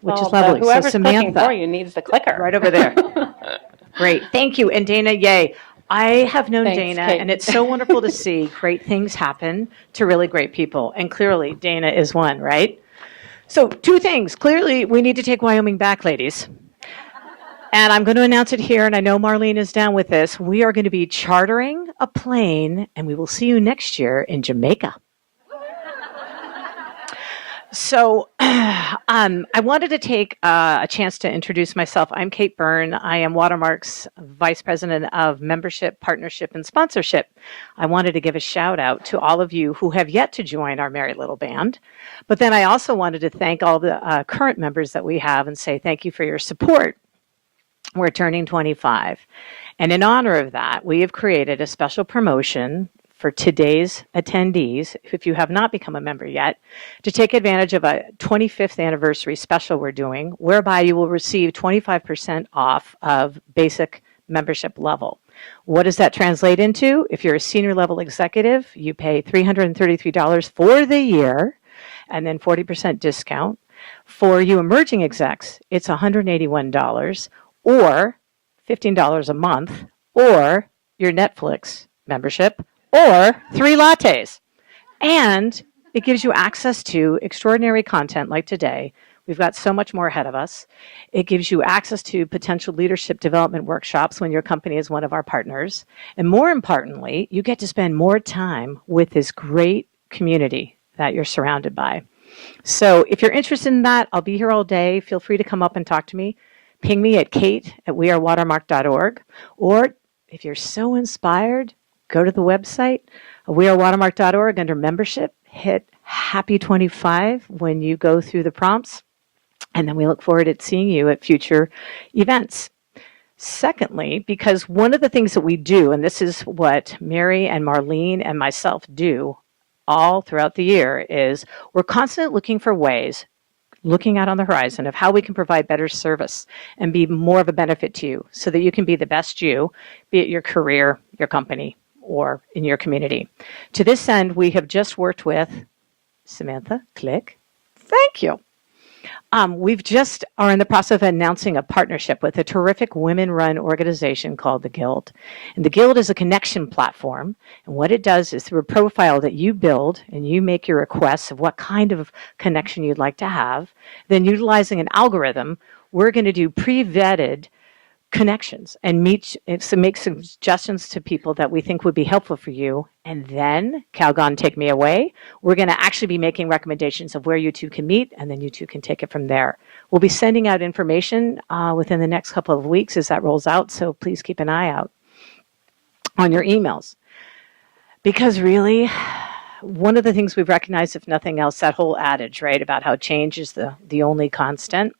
which is Well, lovely. So whoever's clicking Samantha, for you needs the clicker. right over there. Great. Thank you. And Dana, yay. I have known Thanks, Dana, Kate. and it's so wonderful to see great things happen to really great people. And clearly, Dana is one, right? So, two things. Clearly, we need to take Wyoming back, ladies. And I'm going to announce it here, and I know Marlene is down with this. We are going to be chartering a plane, and we will see you next year in Jamaica. So I wanted to take a chance to introduce myself. I'm Kate Byrne. I am Watermark's Vice President of Membership, Partnership, and Sponsorship. I wanted to give a shout out to all of you who have yet to join our merry little band. But then I also wanted to thank all the current members that we have and say thank you for your support. We're turning 25. And in honor of that, we have created a special promotion for today's attendees, if you have not become a member yet, to take advantage of a 25th anniversary special we're doing, whereby you will receive 25% off of basic membership level. What does that translate into? If you're a senior level executive, you pay $333 for the year and then 40% discount. For you emerging execs, it's $181 or $15 a month, or your Netflix membership, or 3 lattes. And it gives you access to extraordinary content like today. We've got so much more ahead of us. It gives you access to potential leadership development workshops when your company is one of our partners. And more importantly, you get to spend more time with this great community that you're surrounded by. So if you're interested in that, I'll be here all day. Feel free to come up and talk to me. Ping me at kate@wearewatermark.org. Or if you're so inspired, go to the website, wearewatermark.org, under membership, hit Happy 25 when you go through the prompts, and then we look forward to seeing you at future events. Secondly, because one of the things that we do, and this is what Mary and Marlene and myself do all throughout the year, is we're constantly looking for ways, looking out on the horizon of how we can provide better service and be more of a benefit to you so that you can be the best you, be it your career, your company, or in your community. To this end, we have just worked with Samantha, click. Thank you. We've just are in the process of announcing a partnership with a terrific women-run organization called the Guild. And the Guild is a connection platform. And what it does is through a profile that you build and you make your requests of what kind of connection you'd like to have, then utilizing an algorithm, we're going to do pre-vetted connections and make suggestions to people that we think would be helpful for you. And then, Calgon, take me away. We're going to actually be making recommendations of where you two can meet, and then you two can take it from there. We'll be sending out information within the next couple of weeks as that rolls out, so please keep an eye out on your emails. Because really, one of the things we've recognized, if nothing else, that whole adage, right, about how change is the only constant.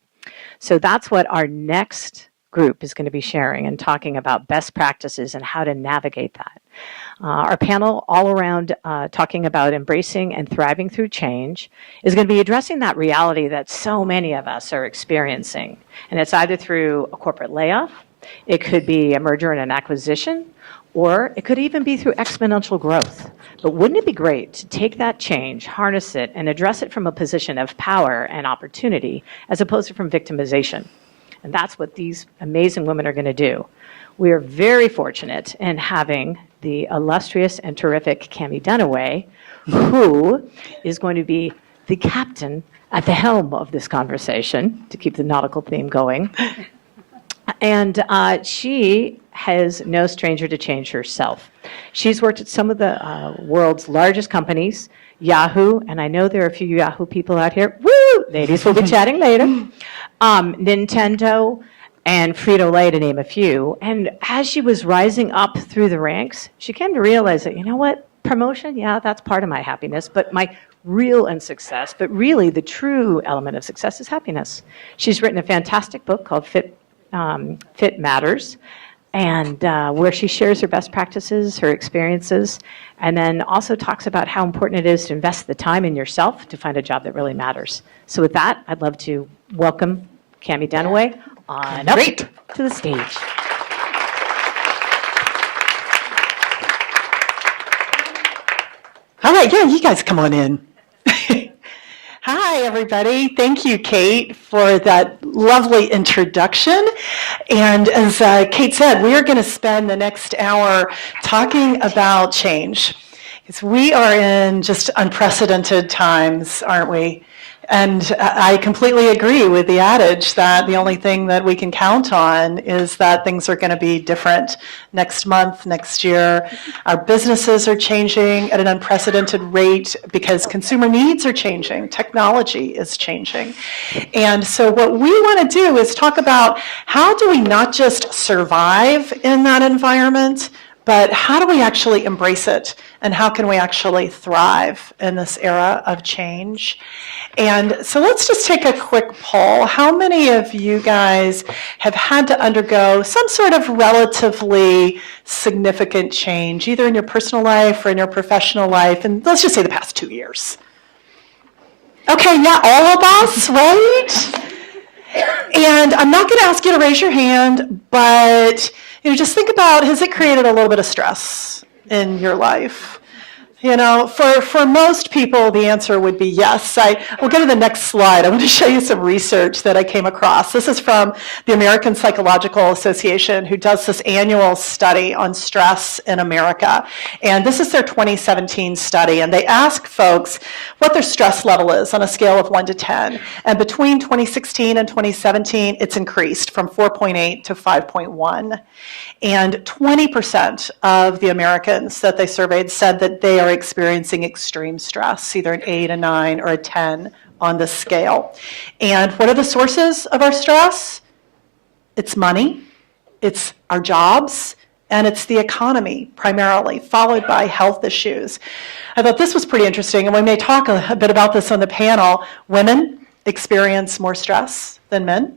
So that's what our next group is going to be sharing and talking about best practices and how to navigate that. Our panel all around talking about embracing and thriving through change is going to be addressing that reality that so many of us are experiencing. And it's either through a corporate layoff, it could be a merger and an acquisition, or it could even be through exponential growth. But wouldn't it be great to take that change, harness it, and address it from a position of power and opportunity as opposed to from victimization? And that's what these amazing women are going to do. We are very fortunate in having the illustrious and terrific Cammie Dunaway, who is going to be the captain at the helm of this conversation, to keep the nautical theme going. And she has no stranger to change herself. She's worked at some of the world's largest companies, Yahoo, and I know there are a few Yahoo people out here. Woo! Ladies, we'll be chatting later. Nintendo, and Frito-Lay, to name a few. And as she was rising up through the ranks, she came to realize that, you know what, promotion, yeah, that's part of my happiness, but my real success, but really the true element of success is happiness. She's written a fantastic book called Fit Matters, and where she shares her best practices, her experiences, and then also talks about how important it is to invest the time in yourself to find a job that really matters. So with that, I'd love to welcome Cammie Dunaway on up to the stage. All right, yeah, you guys come on in. Hi. Hi, everybody. Thank you, Kate, for that lovely introduction. And as Kate said, we are going to spend the next hour talking about change. Because we are in just unprecedented times, aren't we? And I completely agree with the adage that the only thing that we can count on is that things are going to be different next month, next year. Our businesses are changing at an unprecedented rate because consumer needs are changing. Technology is changing. And so what we want to do is talk about how do we not just survive in that environment, but how do we actually embrace it? And how can we actually thrive in this era of change? And so let's just take a quick poll. How many of you guys have had to undergo some sort of relatively significant change, either in your personal life or in your professional life, and let's just say the past 2 years? Okay, yeah, all of us, right? And I'm not going to ask you to raise your hand, but just think about, has it created a little bit of stress in your life? For most people, the answer would be yes. We'll go to the next slide. I want to show you some research that I came across. This is from the American Psychological Association, who does this annual study on stress in America. And this is their 2017 study. And they ask folks what their stress level is on a scale of 1 to 10. And between 2016 and 2017, it's increased from 4.8 to 5.1. And 20% of the Americans that they surveyed said that they are experiencing extreme stress, either an 8, a 9, or a 10 on the scale. And what are the sources of our stress? It's money, it's our jobs, and it's the economy primarily, followed by health issues. I thought this was pretty interesting, and we may talk a bit about this on the panel. Women experience more stress than men.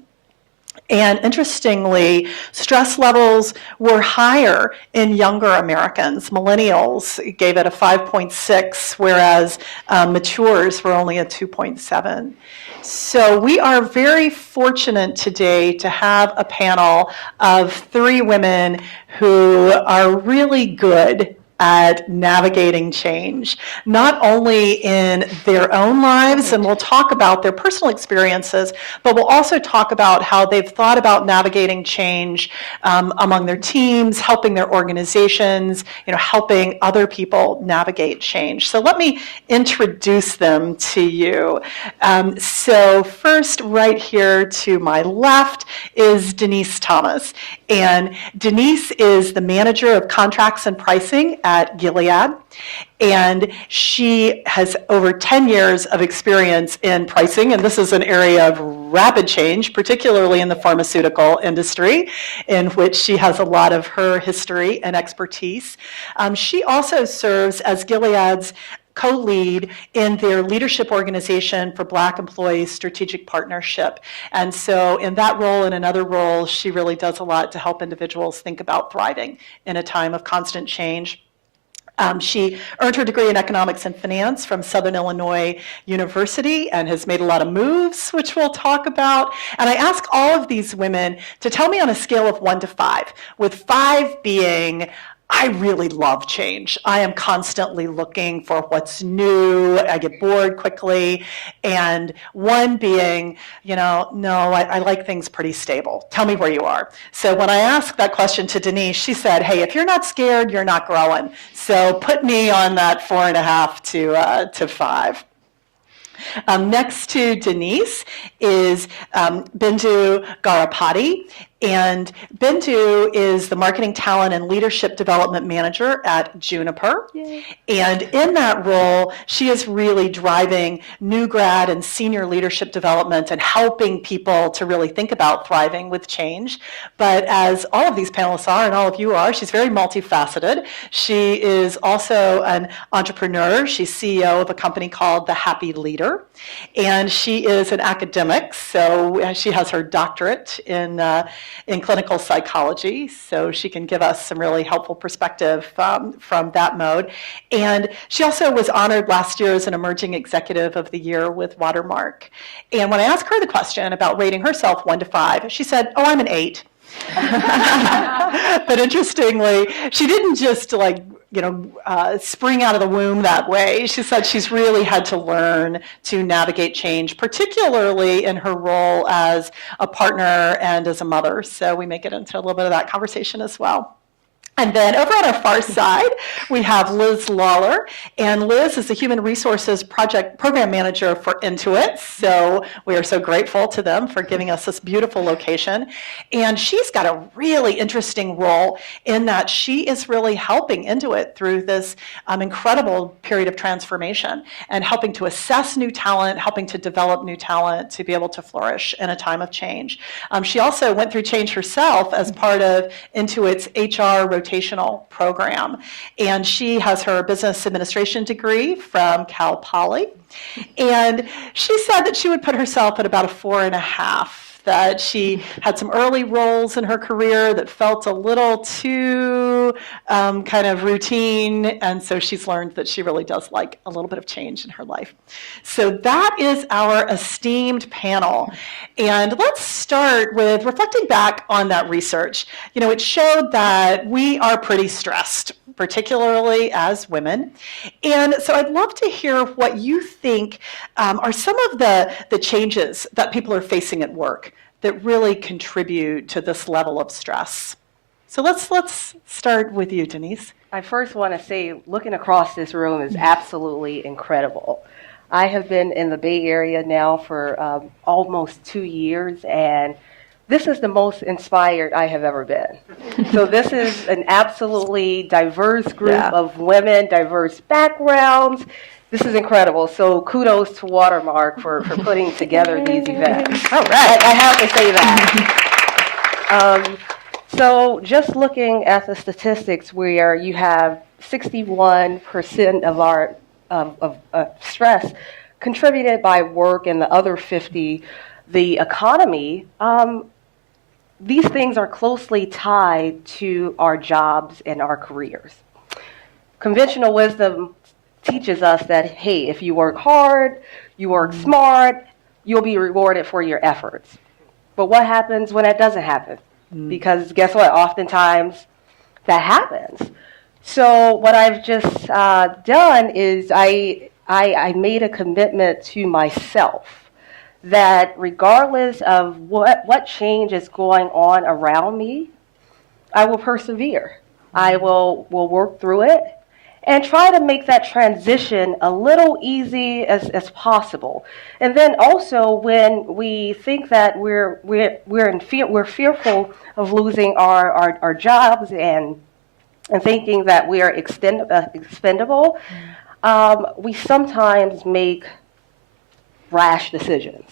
And interestingly, stress levels were higher in younger Americans. Millennials gave it a 5.6, whereas matures were only a 2.7. So we are very fortunate today to have a panel of 3 women who are really good at navigating change, not only in their own lives, and we'll talk about their personal experiences, but we'll also talk about how they've thought about navigating change among their teams, helping their organizations, helping other people navigate change. So let me introduce them to you. So first, right here to my left is Denise Thomas. And Denise is the manager of contracts and pricing at Gilead. And she has over 10 years of experience in pricing, and this is an area of rapid change, particularly in the pharmaceutical industry, in which she has a lot of her history and expertise. She also serves as Gilead's co-lead in their leadership organization for Black employees strategic partnership. And so in that role and in other roles, she really does a lot to help individuals think about thriving in a time of constant change. She earned her degree in economics and finance from Southern Illinois University and has made a lot of moves, which we'll talk about. And I ask all of these women to tell me on a scale of 1 to 5, with 5 being, I really love change. I am constantly looking for what's new. I get bored quickly. And 1 being, no, I like things pretty stable. Tell me where you are. So when I asked that question to Denise, she said, hey, if you're not scared, you're not growing. So put me on that 4.5 to 5. Next to Denise is Bindu Garapati. And Bindu is the Marketing Talent and Leadership Development Manager at Juniper. Yay. And in that role, she is really driving new grad and senior leadership development and helping people to really think about thriving with change. But as all of these panelists are, and all of you are, she's very multifaceted. She is also an entrepreneur. She's CEO of a company called The Happy Leader. And she is an academic, so she has her doctorate in clinical psychology, so she can give us some really helpful perspective from that mode. And she also was honored last year as an Emerging Executive of the Year with Watermark. And when I asked her the question about rating herself 1 to 5, she said, I'm an 8. But interestingly, she didn't just spring out of the womb that way. She said she's really had to learn to navigate change, particularly in her role as a partner and as a mother. So we may get into a little bit of that conversation as well. And then over on our far side, we have Liz Lawler. And Liz is the Human Resources Program Manager for Intuit. So we are so grateful to them for giving us this beautiful location. And she's got a really interesting role in that she is really helping Intuit through this incredible period of transformation and helping to assess new talent, helping to develop new talent to be able to flourish in a time of change. She also went through change herself as part of Intuit's HR rotational program. And she has her business administration degree from Cal Poly. And she said that she would put herself at about a 4.5, that she had some early roles in her career that felt a little too kind of routine. And so she's learned that she really does like a little bit of change in her life. So that is our esteemed panel. And let's start with reflecting back on that research. It showed that we are pretty stressed, particularly as women. And so I'd love to hear what you think are some of the changes that people are facing at work that really contribute to this level of stress. So let's start with you, Denise. I first want to say, looking across this room is absolutely incredible. I have been in the Bay Area now for almost 2 years, and this is the most inspired I have ever been. So this is an absolutely diverse group of women, diverse backgrounds. This is incredible. So kudos to Watermark for putting together these events. All right. I have to say that. So just looking at the statistics where you have 61% of our stress contributed by work and the other 50, the economy, these things are closely tied to our jobs and our careers. Conventional wisdom teaches us that, hey, if you work hard, you work smart, you'll be rewarded for your efforts. But what happens when that doesn't happen? Because guess what? Oftentimes that happens. So what I've just done is I made a commitment to myself that regardless of what change is going on around me, I will persevere. I will work through it and try to make that transition a little easy as possible. And then also when we think that we're fearful of losing our jobs and thinking that we are expendable, we sometimes make rash decisions.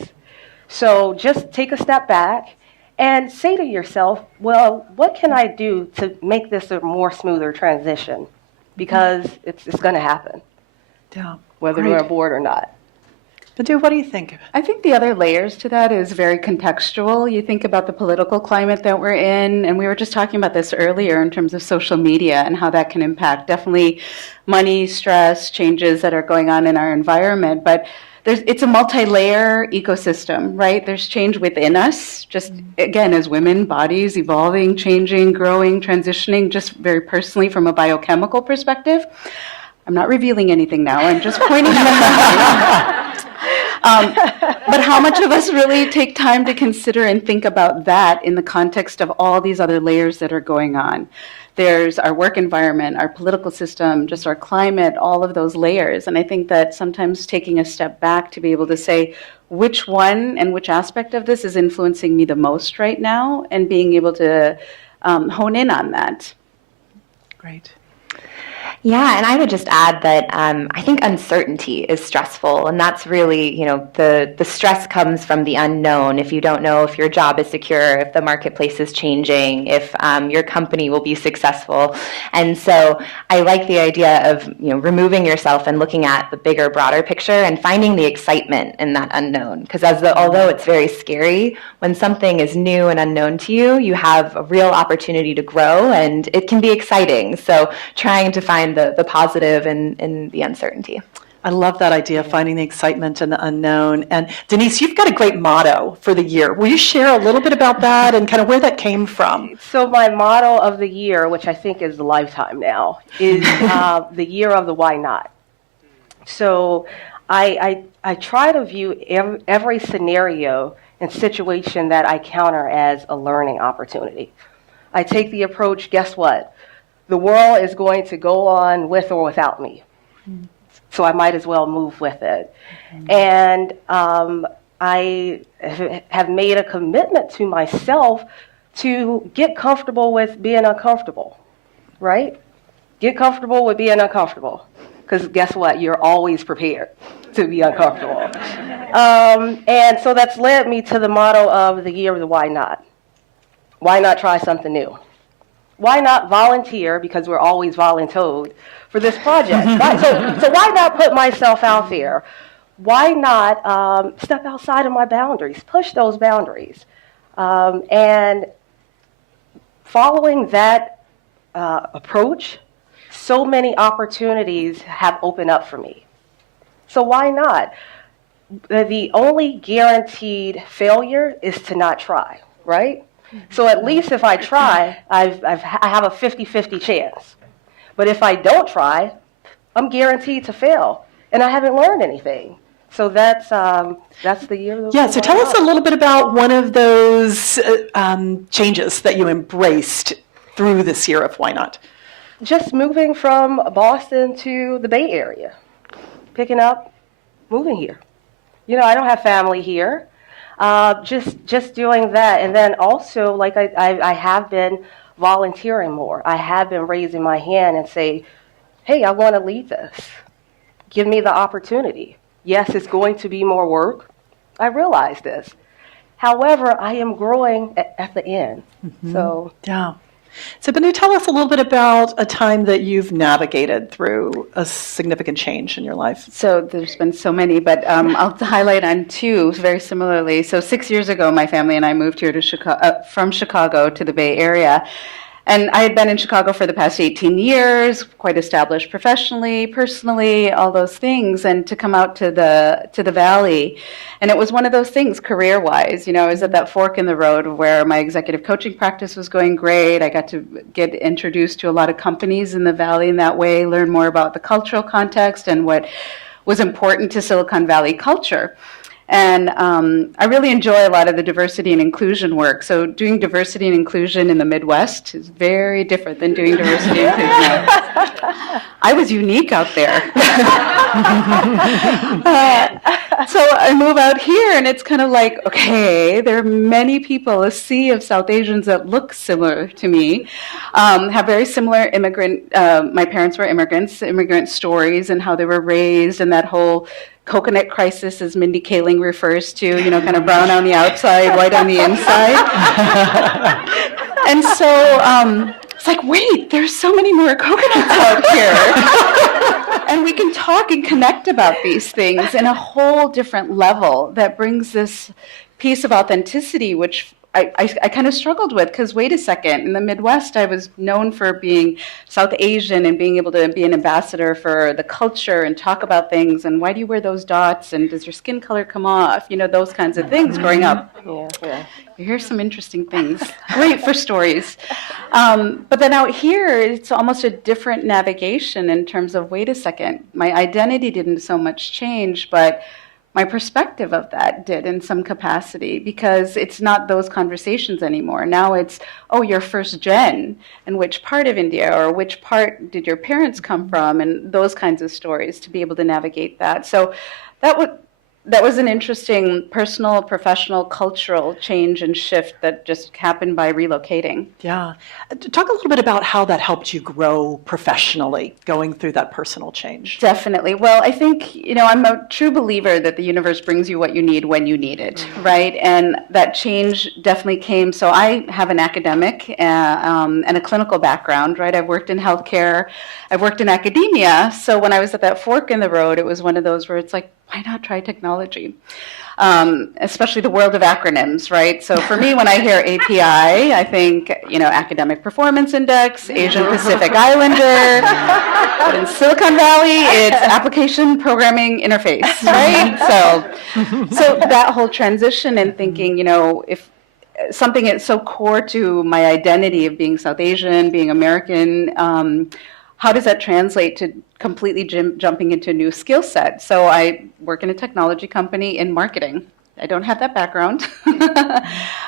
So just take a step back and say to yourself, well, what can I do to make this a more smoother transition? Because it's going to happen, whether you're aboard or not. Madhu, what do you think? I think the other layers to that is very contextual. You think about the political climate that we're in, and we were just talking about this earlier in terms of social media and how that can impact definitely money, stress, changes that are going on in our environment. But it's a multi-layer ecosystem, right? There's change within us, just again, as women, bodies evolving, changing, growing, transitioning, just very personally from a biochemical perspective. I'm not revealing anything now, I'm just pointing out. But how much of us really take time to consider and think about that in the context of all these other layers that are going on? There's our work environment, our political system, just our climate, all of those layers. And I think that sometimes taking a step back to be able to say which one and which aspect of this is influencing me the most right now, and being able to hone in on that. Great. Yeah, and I would just add that I think uncertainty is stressful, and that's really, the stress comes from the unknown. If you don't know if your job is secure, if the marketplace is changing, if your company will be successful. And so I like the idea of, removing yourself and looking at the bigger, broader picture and finding the excitement in that unknown. Because although it's very scary, when something is new and unknown to you, you have a real opportunity to grow, and it can be exciting. So trying to find the positive in the uncertainty. I love that idea, finding the excitement and the unknown. And Denise, you've got a great motto for the year. Will you share a little bit about that and kind of where that came from? So my motto of the year, which I think is a lifetime now, is the year of the why not. So I try to view every scenario and situation that I counter as a learning opportunity. I take the approach, guess what? The world is going to go on with or without me. So I might as well move with it. And I have made a commitment to myself to get comfortable with being uncomfortable, right? Get comfortable with being uncomfortable. Because guess what? You're always prepared to be uncomfortable. And so that's led me to the motto of the year of the why not. Why not try something new? Why not volunteer, because we're always voluntold, for this project? So why not put myself out there? Why not step outside of my boundaries, push those boundaries? And following that approach, so many opportunities have opened up for me. So why not? The only guaranteed failure is to not try, right? So at least if I try, I have a 50-50 chance. But if I don't try, I'm guaranteed to fail, and I haven't learned anything. So that's the year. Yeah, so tell us a little bit about one of those changes that you embraced through this year of Why Not? Just moving from Boston to the Bay Area, picking up, moving here. You know, I don't have family here. Just doing that, and then also, like I have been volunteering more. I have been raising my hand and say, hey, I want to lead this. Give me the opportunity. Yes, it's going to be more work. I realize this. However, I am growing at the end. So Yeah. So, Benu, tell us a little bit about a time that you've navigated through a significant change in your life. So there's been so many, but I'll highlight on two very similarly. So 6 years ago, my family and I moved here to from Chicago to the Bay Area. And I had been in Chicago for the past 18 years, quite established professionally, personally, all those things, and to come out to the Valley. And it was one of those things career-wise. You know, I was at that fork in the road where my executive coaching practice was going great. I got to get introduced to a lot of companies in the Valley in that way, learn more about the cultural context and what was important to Silicon Valley culture. And I really enjoy a lot of the diversity and inclusion work. So doing diversity and inclusion in the Midwest is very different than doing diversity and inclusion. I was unique out there. So I move out here, and it's kind of like, okay, there are many people, a sea of South Asians that look similar to me, have very similar my parents were immigrant stories and how they were raised, and that whole coconut crisis, as Mindy Kaling refers to, you know, kind of brown on the outside, white on the inside. And so it's like, wait, there's so many more coconuts out here. And we can talk and connect about these things in a whole different level that brings this piece of authenticity, which I kind of struggled with, because wait a second, in the Midwest, I was known for being South Asian and being able to be an ambassador for the culture and talk about things, and why do you wear those dots, and does your skin color come off, you know, those kinds of things growing up. yeah. You hear some interesting things. Great for stories. But then out here, it's almost a different navigation in terms of, wait a second, my identity didn't so much change, but my perspective of that did in some capacity, because it's not those conversations anymore. Now it's, oh, you're first gen, and which part of India, or which part did your parents come from, and those kinds of stories, to be able to navigate that. So that was an interesting personal, professional, cultural change and shift that just happened by relocating. Yeah. Talk a little bit about how that helped you grow professionally, going through that personal change. Definitely. Well, I think, you know, I'm a true believer that the universe brings you what you need when you need it, right? And that change definitely came. So I have an academic and a clinical background, right? I've worked in healthcare. I've worked in academia. So when I was at that fork in the road, it was one of those where it's like, why not try technology? especially the world of acronyms, right? So for me, when I hear API, I think, Academic Performance Index, Asian Pacific Islander. But in Silicon Valley, it's Application Programming Interface, right? So that whole transition and thinking, if something that's so core to my identity of being South Asian, being American, how does that translate to completely jumping into a new skill set? So I work in a technology company in marketing. I don't have that background, but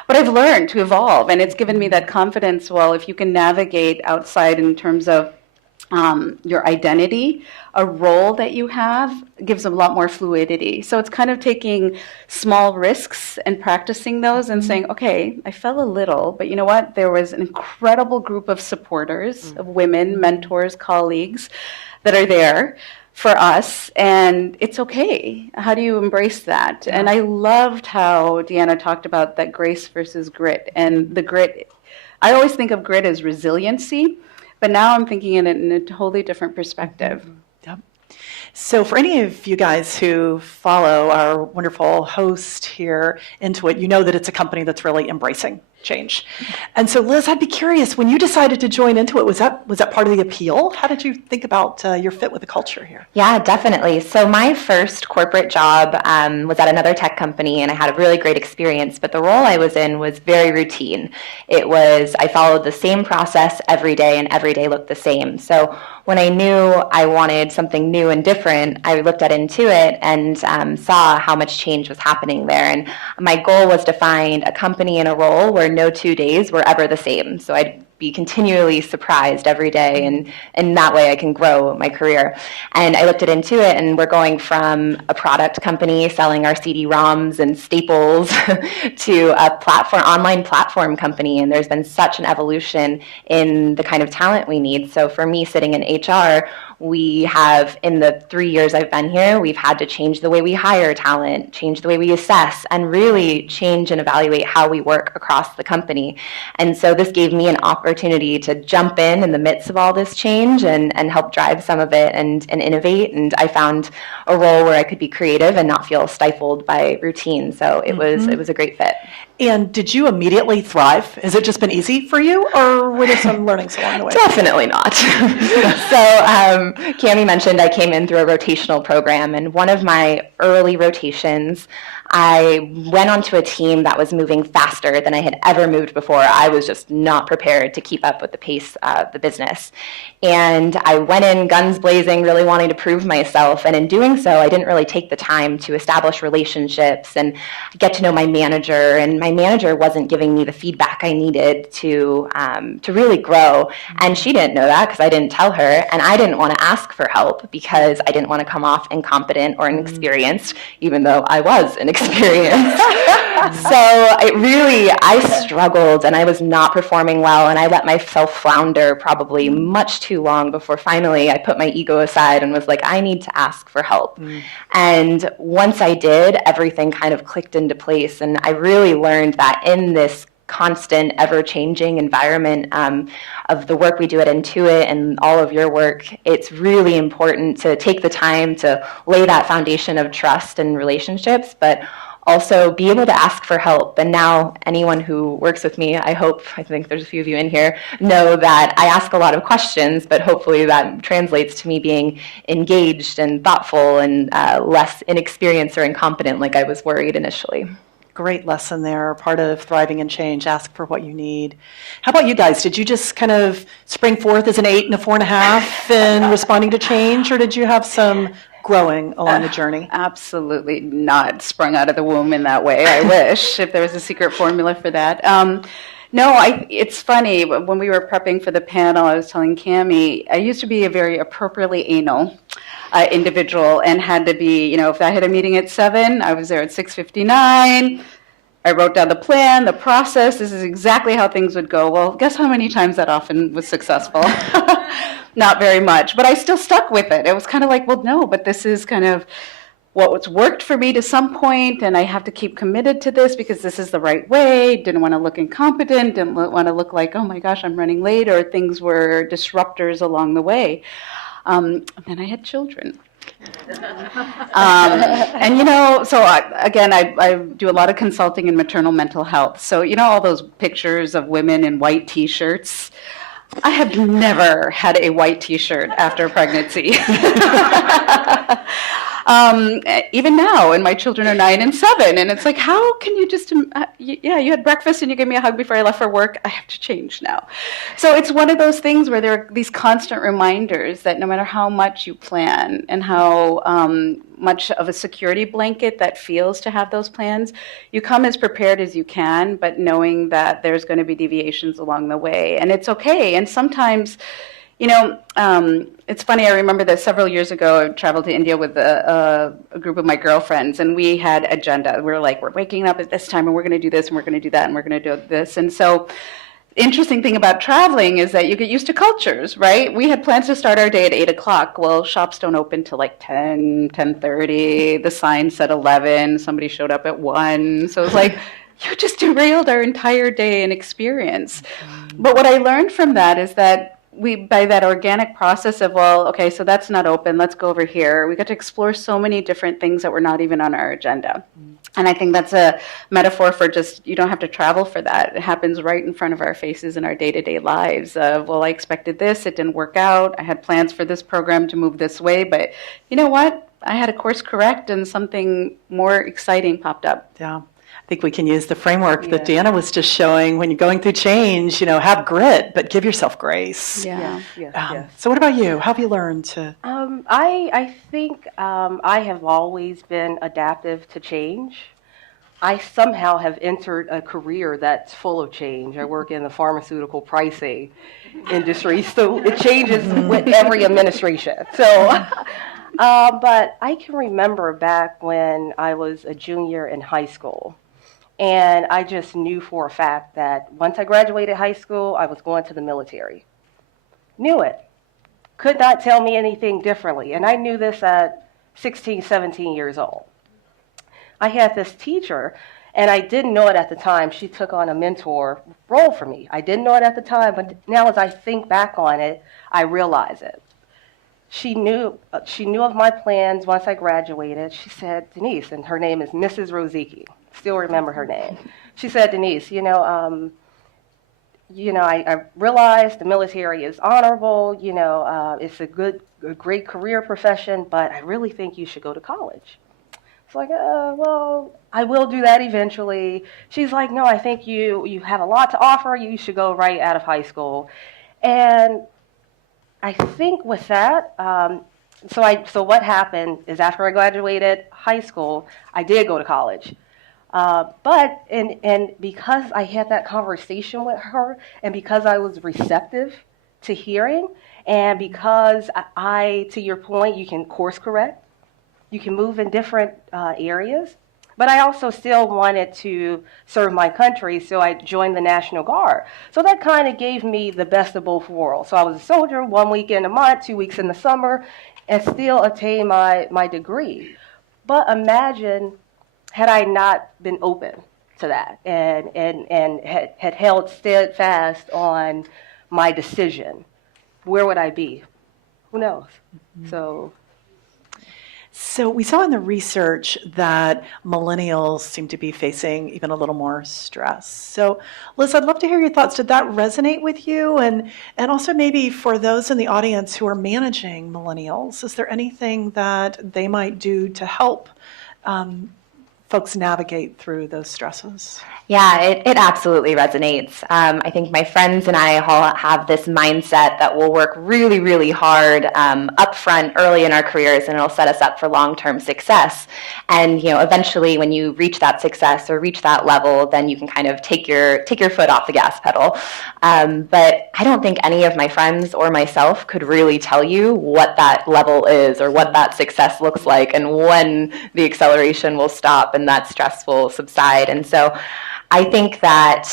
I've learned to evolve, and it's given me that confidence. Well, if you can navigate outside in terms of your identity, a role that you have gives a lot more fluidity. So it's kind of taking small risks and practicing those and saying, okay, I fell a little, but you know what? There was an incredible group of supporters, of women, mentors, colleagues that are there for us, and it's okay. How do you embrace that? And I loved how Deanna talked about that grace versus grit. And the grit, I always think of grit as resiliency, but now I'm thinking in a totally different perspective. Yep. So for any of you guys who follow our wonderful host here, Intuit, you know that it's a company that's really embracing change. And so Liz, I'd be curious, when you decided to join Intuit, was that part of the appeal? How did you think about your fit with the culture here? Yeah, definitely. So my first corporate job was at another tech company, and I had a really great experience, but the role I was in was very routine. I followed the same process every day, and every day looked the same. So when I knew I wanted something new and different, I looked at Intuit and saw how much change was happening there. And my goal was to find a company and a role where no 2 days were ever the same. So I'd be continually surprised every day, and that way I can grow my career. And I looked at Intuit, and we're going from a product company selling our CD-ROMs and staples to a online platform company, and there's been such an evolution in the kind of talent we need. So for me, sitting in HR, we have, in the 3 years I've been here, we've had to change the way we hire talent, change the way we assess, and really change and evaluate how we work across the company. And so this gave me an opportunity to jump in the midst of all this change and help drive some of it and innovate. And I found a role where I could be creative and not feel stifled by routine. So it was a great fit. And did you immediately thrive? Has it just been easy for you, or were there some learnings along the way? Definitely not. So Cami mentioned I came in through a rotational program, and one of my early rotations, I went onto a team that was moving faster than I had ever moved before. I was just not prepared to keep up with the pace of the business. And I went in guns blazing, really wanting to prove myself. And in doing so, I didn't really take the time to establish relationships and get to know my manager. And my manager wasn't giving me the feedback I needed to really grow. And she didn't know that because I didn't tell her. And I didn't want to ask for help because I didn't want to come off incompetent or inexperienced, even though I was inexperienced. So I struggled, and I was not performing well, and I let myself flounder probably much too long before finally I put my ego aside and was like, I need to ask for help. And once I did, everything kind of clicked into place, and I really learned that in this constant, ever-changing environment of the work we do at Intuit and all of your work, it's really important to take the time to lay that foundation of trust and relationships, but also be able to ask for help. And now anyone who works with me, I think there's a few of you in here, know that I ask a lot of questions, but hopefully that translates to me being engaged and thoughtful and less inexperienced or incompetent like I was worried initially. Great lesson there, part of thriving in change, ask for what you need. How about you guys? Did you just kind of spring forth as an 8 and a 4.5 in responding to change, or did you have some growing along the journey? Absolutely not sprung out of the womb in that way. I wish, if there was a secret formula for that. No, it's funny. When we were prepping for the panel, I was telling Cami, I used to be a very appropriately anal individual and had to be, if I had a meeting at 7, I was there at 6:59. I wrote down the plan, the process. This is exactly how things would go. Well, guess how many times that often was successful? Not very much, but I still stuck with it. It was kind of like, well, no, but this is kind of what's worked for me to some point, and I have to keep committed to this because this is the right way. Didn't want to look incompetent, didn't want to look like, oh my gosh, I'm running late, or things were disruptors along the way. And then I had children. And so I do a lot of consulting in maternal mental health. So all those pictures of women in white T-shirts. I have never had a white T-shirt after pregnancy. Even now, and my children are 9 and 7, and it's like, how can you just, you had breakfast and you gave me a hug before I left for work, I have to change now. So it's one of those things where there are these constant reminders that no matter how much you plan and how much of a security blanket that feels to have those plans, you come as prepared as you can, but knowing that there's going to be deviations along the way, and it's okay. And sometimes, it's funny, I remember that several years ago, I traveled to India with a group of my girlfriends, and we had agenda. We were like, we're waking up at this time, and we're going to do this, and we're going to do that, and we're going to do this. And so interesting thing about traveling is that you get used to cultures, right? We had plans to start our day at 8 o'clock. Well, shops don't open till like 10, 10:30. The sign said 11. Somebody showed up at 1. So it's like, you just derailed our entire day and experience. But what I learned from that is that by that organic process of, well, okay, so that's not open, let's go over here, we got to explore so many different things that were not even on our agenda. And I think that's a metaphor for just, you don't have to travel for that. It happens right in front of our faces in our day-to-day lives of, well, I expected this, it didn't work out, I had plans for this program to move this way, but you know what? I had a course correct and something more exciting popped up. Yeah. I think we can use the framework that Deanna was just showing when you're going through change, have grit, but give yourself grace. Yeah. Yes. So what about you? How have you learned to? I think I have always been adaptive to change. I somehow have entered a career that's full of change. I work in the pharmaceutical pricing industry, so it changes with every administration. So, but I can remember back when I was a junior in high school. And I just knew for a fact that once I graduated high school, I was going to the military. Knew it. Could not tell me anything differently. And I knew this at 16, 17 years old. I had this teacher, and I didn't know it at the time. She took on a mentor role for me. I didn't know it at the time, but now as I think back on it, I realize it. She knew of my plans once I graduated. She said, Denise, and her name is Mrs. Rozicki. Still remember her name. She said, Denise, I realize the military is honorable, it's a great career profession, but I really think you should go to college. It's like, well, I will do that eventually. She's like, no, I think you have a lot to offer. You should go right out of high school. And I think with that, so what happened is after I graduated high school, I did go to college. But because I had that conversation with her, and because I was receptive to hearing, and because I, to your point, you can course correct, you can move in different areas, but I also still wanted to serve my country, so I joined the National Guard. So that kind of gave me the best of both worlds. So I was a soldier 1 week in a month, 2 weeks in the summer, and still attain my degree. But imagine had I not been open to that and had held steadfast on my decision, where would I be? Who knows? So we saw in the research that millennials seem to be facing even a little more stress. So Liz, I'd love to hear your thoughts. Did that resonate with you? And also maybe for those in the audience who are managing millennials, is there anything that they might do to help folks navigate through those stresses? Yeah, it absolutely resonates. I think my friends and I all have this mindset that we'll work really, really hard up front early in our careers, and it'll set us up for long-term success. And eventually, when you reach that success or reach that level, then you can kind of take your foot off the gas pedal. But I don't think any of my friends or myself could really tell you what that level is or what that success looks like and when the acceleration will stop and that stress will subside. And so I think that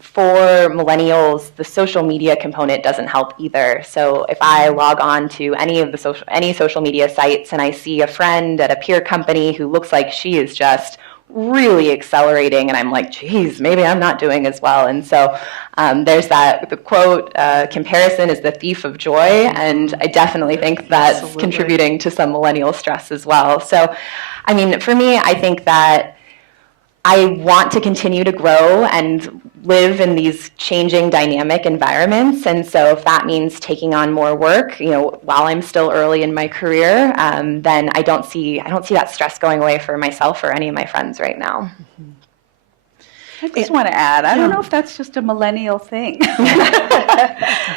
for millennials, the social media component doesn't help either. So if I log on to any social media sites and I see a friend at a peer company who looks like she is just really accelerating, and I'm like, geez, maybe I'm not doing as well. And so there's the quote, comparison is the thief of joy, and I definitely think that's Absolutely. contributing to some millennial stress as well. So, I mean, for me, I think that I want to continue to grow and live in these changing dynamic environments. And so if that means taking on more work, while I'm still early in my career, then I don't see that stress going away for myself or any of my friends right now. I just want to add, I don't know if that's just a millennial thing.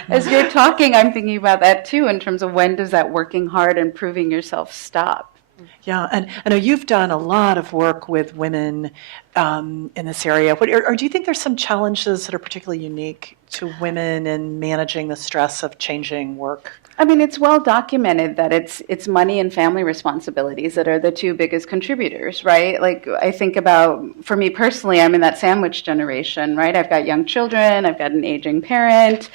As you're talking, I'm thinking about that too, in terms of when does that working hard and proving yourself stop? Yeah, and I know you've done a lot of work with women in this area. Or do you think there's some challenges that are particularly unique to women in managing the stress of changing work? I mean, it's well documented that it's money and family responsibilities that are the two biggest contributors, right? Like, I think about, for me personally, I'm in that sandwich generation, right? I've got young children, I've got an aging parent.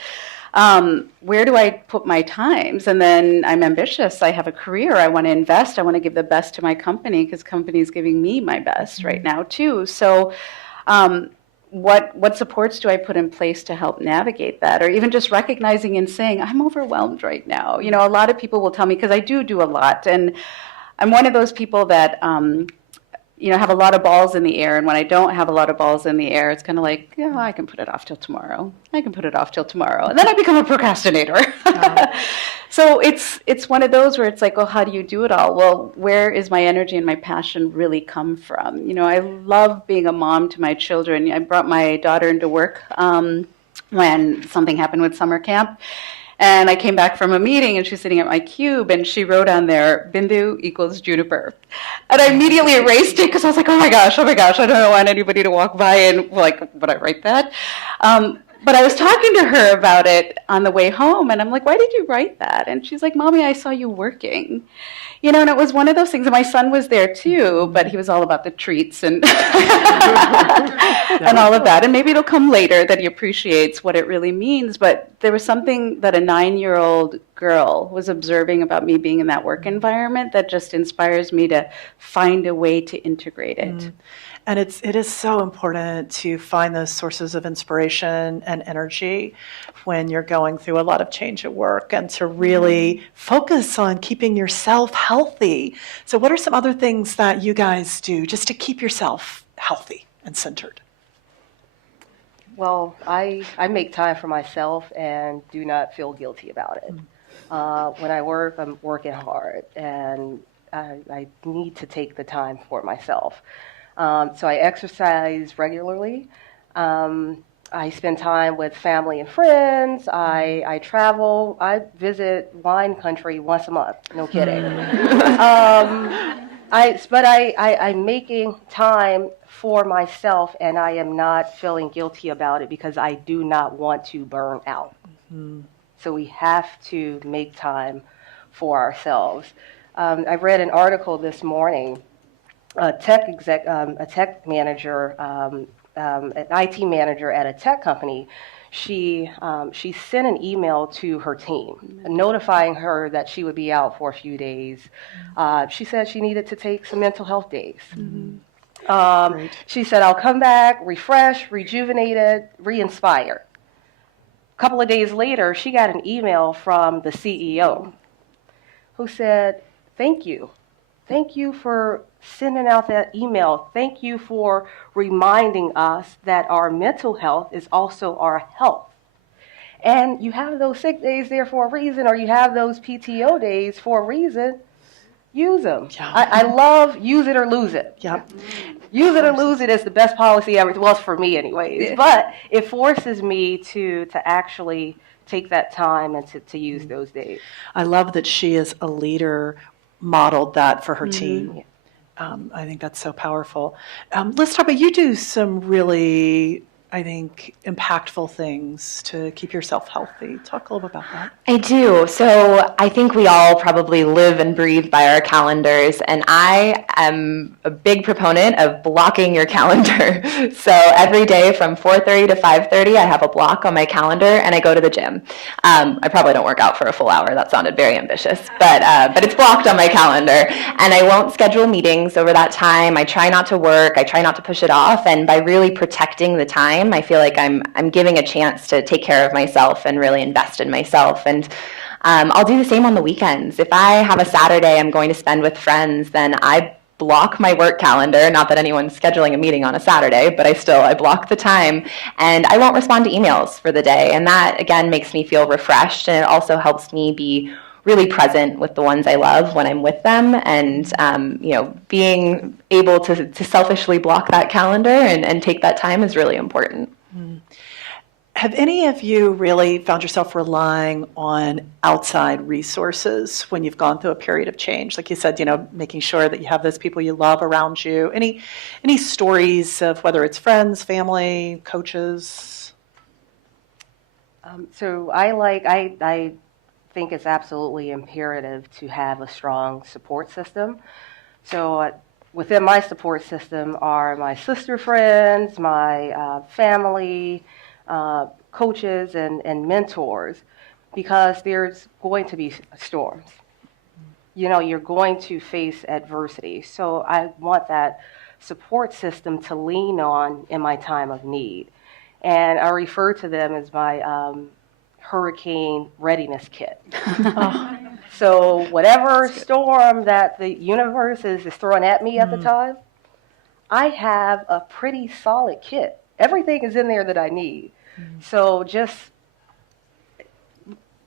Where do I put my times? And then I'm ambitious. I have a career. I want to invest. I want to give the best to my company because company is giving me my best right now too. So what supports do I put in place to help navigate that? Or even just recognizing and saying, I'm overwhelmed right now. A lot of people will tell me, because I do a lot. And I'm one of those people that have a lot of balls in the air. And when I don't have a lot of balls in the air, it's kind of like, I can put it off till tomorrow. And then I become a procrastinator. So it's one of those where it's like, well, how do you do it all? Well, where is my energy and my passion really come from? I love being a mom to my children. I brought my daughter into work when something happened with summer camp. And I came back from a meeting, and she's sitting at my cube, and she wrote on there, Bindu equals Juniper. And I immediately erased it because I was like, oh my gosh, I don't want anybody to walk by and would I write that? But I was talking to her about it on the way home, and I'm like, why did you write that? And she's like, Mommy, I saw you working. And it was one of those things, and my son was there too, but he was all about the treats and and all of that. And maybe it'll come later that he appreciates what it really means. But there was something that a 9-year-old girl was observing about me being in that work environment that just inspires me to find a way to integrate it. And it is so important to find those sources of inspiration and energy when you're going through a lot of change at work, and to really focus on keeping yourself healthy. So what are some other things that you guys do just to keep yourself healthy and centered? Well, I make time for myself and do not feel guilty about it. When I work, I'm working hard, and I need to take the time for myself. So I exercise regularly. I spend time with family and friends. I travel. I visit wine country once a month. No kidding. I'm making time for myself, and I am not feeling guilty about it because I do not want to burn out. So we have to make time for ourselves. I read an article this morning. A tech manager, an IT manager at a tech company, she sent an email to her team notifying her that she would be out for a few days. She said she needed to take some mental health days. She said, I'll come back refreshed, rejuvenated, re-inspired. A couple of days later, she got an email from the CEO who said, thank you. Thank you for sending out that email. Thank you for reminding us that our mental health is also our health. And you have those sick days there for a reason, or you have those PTO days for a reason. Use them. Yeah. I love use it or lose it. Yep. Use it or lose it is the best policy ever. Well, for me anyways. Yeah. But it forces me to actually take that time and to use those days. I love that she is a leader, modeled that for her team. I think that's so powerful. Let's talk about, you do some really I think, impactful things to keep yourself healthy. Talk a little bit about that. I do. So I think we all probably live and breathe by our calendars, and I am a big proponent of blocking your calendar. So every day from 4:30 to 5:30, I have a block on my calendar, and I go to the gym. I probably don't work out for a full hour. That sounded very ambitious, but it's blocked on my calendar, and I won't schedule meetings over that time. I try not to work. I try not to push it off, and by really protecting the time, I feel like I'm giving a chance to take care of myself and really invest in myself. And I'll do the same on the weekends. If I have a Saturday I'm going to spend with friends, then I block my work calendar. Not that anyone's scheduling a meeting on a Saturday, but I block the time, and I won't respond to emails for the day. And that, again, makes me feel refreshed, and it also helps me be really present with the ones I love when I'm with them, and being able to selfishly block that calendar and take that time is really important. Have any of you really found yourself relying on outside resources when you've gone through a period of change? Like you said, making sure that you have those people you love around you. Any stories of whether it's friends, family, coaches? So I think it's absolutely imperative to have a strong support system. So within my support system are my sister friends, my family, coaches, and mentors, because there's going to be storms. You're going to face adversity. So I want that support system to lean on in my time of need. And I refer to them as my hurricane readiness kit. So whatever storm that the universe is throwing at me at the time, I have a pretty solid kit. Everything is in there that I need. So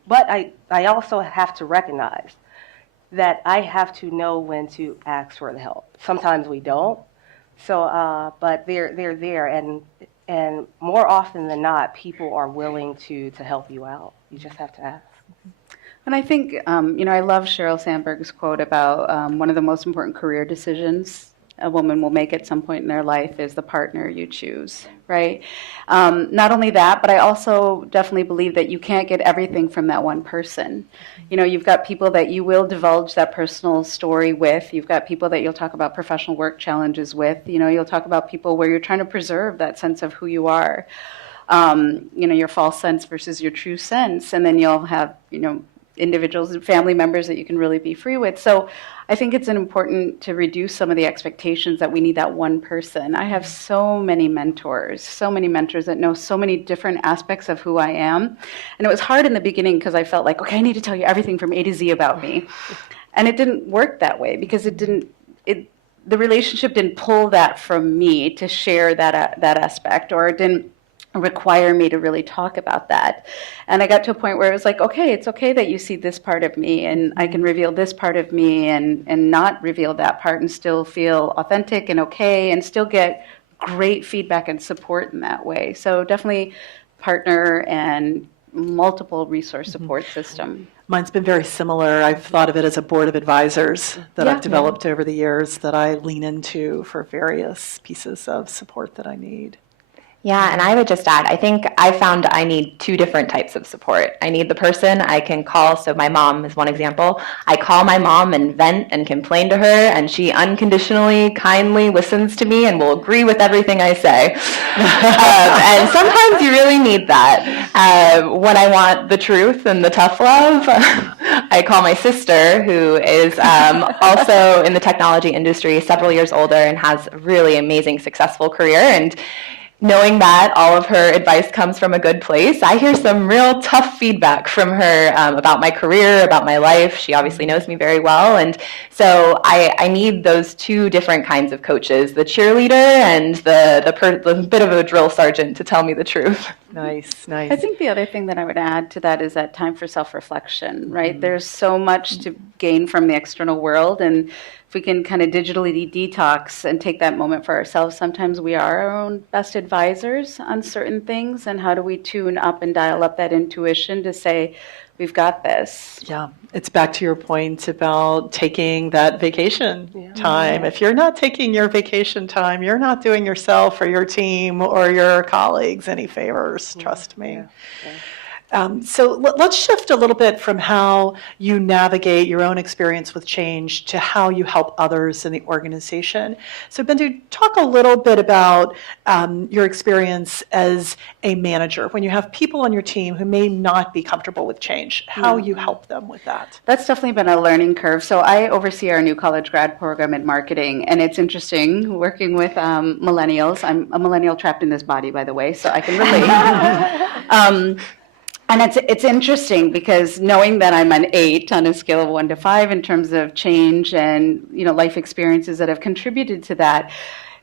but I also have to recognize that I have to know when to ask for the help. Sometimes we don't. So, but they're there, and more often than not, people are willing to help you out. You just have to ask. And I think, I love Sheryl Sandberg's quote about one of the most important career decisions a woman will make at some point in their life is the partner you choose, right? Not only that, but I also definitely believe that you can't get everything from that one person. You've got people that you will divulge that personal story with. You've got people that you'll talk about professional work challenges with. You'll talk about people where you're trying to preserve that sense of who you are, your false sense versus your true sense. And then you'll have, individuals and family members that you can really be free with. So I think it's important to reduce some of the expectations that we need that one person. I have so many mentors that know so many different aspects of who I am. And it was hard in the beginning because I felt like, okay, I need to tell you everything from A to Z about me. And it didn't work that way because the relationship didn't pull that from me to share that aspect, or it didn't require me to really talk about that. And I got to a point where it was like, okay, it's okay that you see this part of me, and I can reveal this part of me and not reveal that part and still feel authentic and okay and still get great feedback and support in that way. So definitely partner and multiple resource support system. Mine's been very similar. I've thought of it as a board of advisors that I've developed over the years that I lean into for various pieces of support that I need. Yeah, and I would just add, I think I found I need two different types of support. I need the person I can call. So my mom is one example. I call my mom and vent and complain to her, and she unconditionally, kindly listens to me and will agree with everything I say. And sometimes you really need that. When I want the truth and the tough love, I call my sister, who is also in the technology industry, several years older, and has a really amazing, successful career. And knowing that all of her advice comes from a good place, I hear some real tough feedback from her about my career, about my life. She obviously knows me very well. And so I need those two different kinds of coaches, the cheerleader and the bit of a drill sergeant to tell me the truth. Nice. I think the other thing that I would add to that is that time for self-reflection, right? There's so much to gain from the external world, and we can kind of digitally detox and take that moment for ourselves, sometimes we are our own best advisors on certain things. And how do we tune up and dial up that intuition to say, we've got this? Yeah, it's back to your point about taking that vacation time. If you're not taking your vacation time, you're not doing yourself or your team or your colleagues any favors, trust me. So let's shift a little bit from how you navigate your own experience with change to how you help others in the organization. So Bindu, talk a little bit about your experience as a manager when you have people on your team who may not be comfortable with change, how you help them with that. That's definitely been a learning curve. So I oversee our new college grad program in marketing, and it's interesting working with millennials. I'm a millennial trapped in this body, by the way, so I can relate. And it's interesting because knowing that I'm an 8 on a scale of 1 to 5 in terms of change and life experiences that have contributed to that,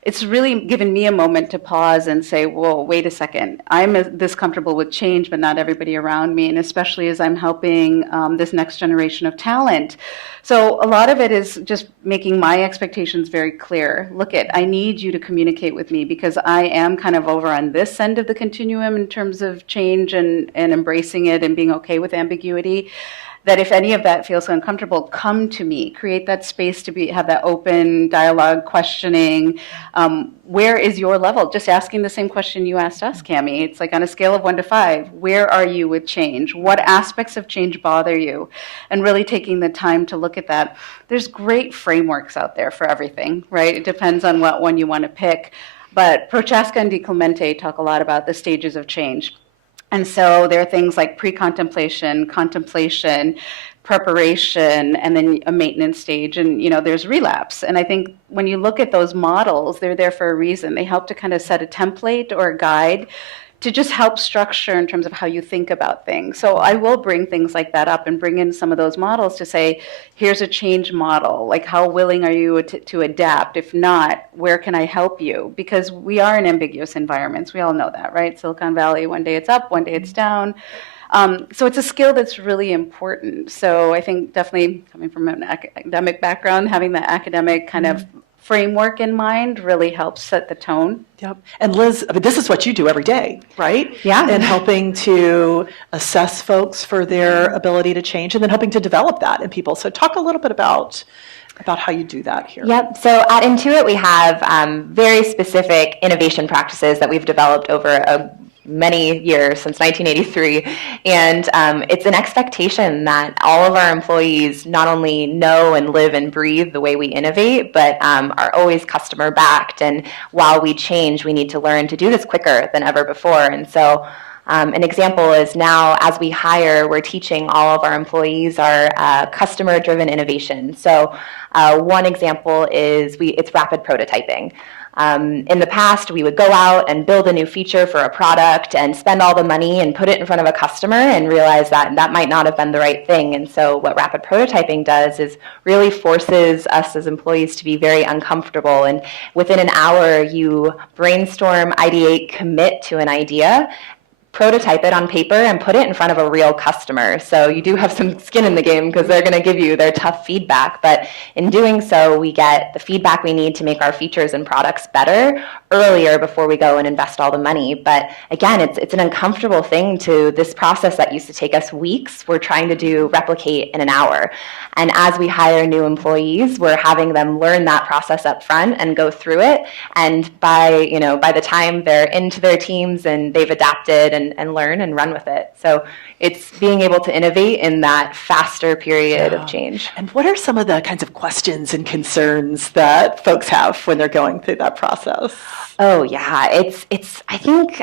it's really given me a moment to pause and say, whoa, wait a second. I'm this comfortable with change, but not everybody around me, and especially as I'm helping this next generation of talent. So a lot of it is just making my expectations very clear. I need you to communicate with me because I am kind of over on this end of the continuum in terms of change and embracing it and being okay with ambiguity. That if any of that feels uncomfortable, come to me, create that space to have that open dialogue, questioning. Where is your level? Just asking the same question you asked us, Cami. It's like on a scale of 1 to 5, where are you with change? What aspects of change bother you? And really taking the time to look at that. There's great frameworks out there for everything, right? It depends on what one you want to pick. But Prochaska and DiClemente talk a lot about the stages of change. And so there are things like pre-contemplation, contemplation, preparation, and then a maintenance stage, and there's relapse. And I think when you look at those models, they're there for a reason. They help to kind of set a template or a guide to just help structure in terms of how you think about things. So I will bring things like that up and bring in some of those models to say, here's a change model. Like, how willing are you to adapt? If not, where can I help you? Because we are in ambiguous environments. We all know that, right? Silicon Valley, one day it's up, one day it's down. So it's a skill that's really important. So I think definitely coming from an academic background, having that academic kind of framework in mind really helps set the tone. Yep. And Liz, this is what you do every day, right? Yeah. And helping to assess folks for their ability to change and then helping to develop that in people. So talk a little bit about how you do that here. Yep. So at Intuit, we have very specific innovation practices that we've developed over many years, since 1983, and it's an expectation that all of our employees not only know and live and breathe the way we innovate, but are always customer backed. And while we change, we need to learn to do this quicker than ever before. And so an example is now, as we hire, we're teaching all of our employees our customer-driven innovation. So one example is it's rapid prototyping. In the past, we would go out and build a new feature for a product and spend all the money and put it in front of a customer and realize that that might not have been the right thing. And so what rapid prototyping does is really forces us as employees to be very uncomfortable. And within an hour, you brainstorm, ideate, commit to an idea, prototype it on paper, and put it in front of a real customer. So you do have some skin in the game because they're going to give you their tough feedback. But in doing so, we get the feedback we need to make our features and products better earlier before we go and invest all the money. But again, it's an uncomfortable thing to this process that used to take us weeks. We're trying to replicate in an hour. And as we hire new employees, we're having them learn that process up front and go through it. And by the time they're into their teams and they've adapted and learn and run with it. So it's being able to innovate in that faster period of change. And what are some of the kinds of questions and concerns that folks have when they're going through that process? Oh yeah, it's. I think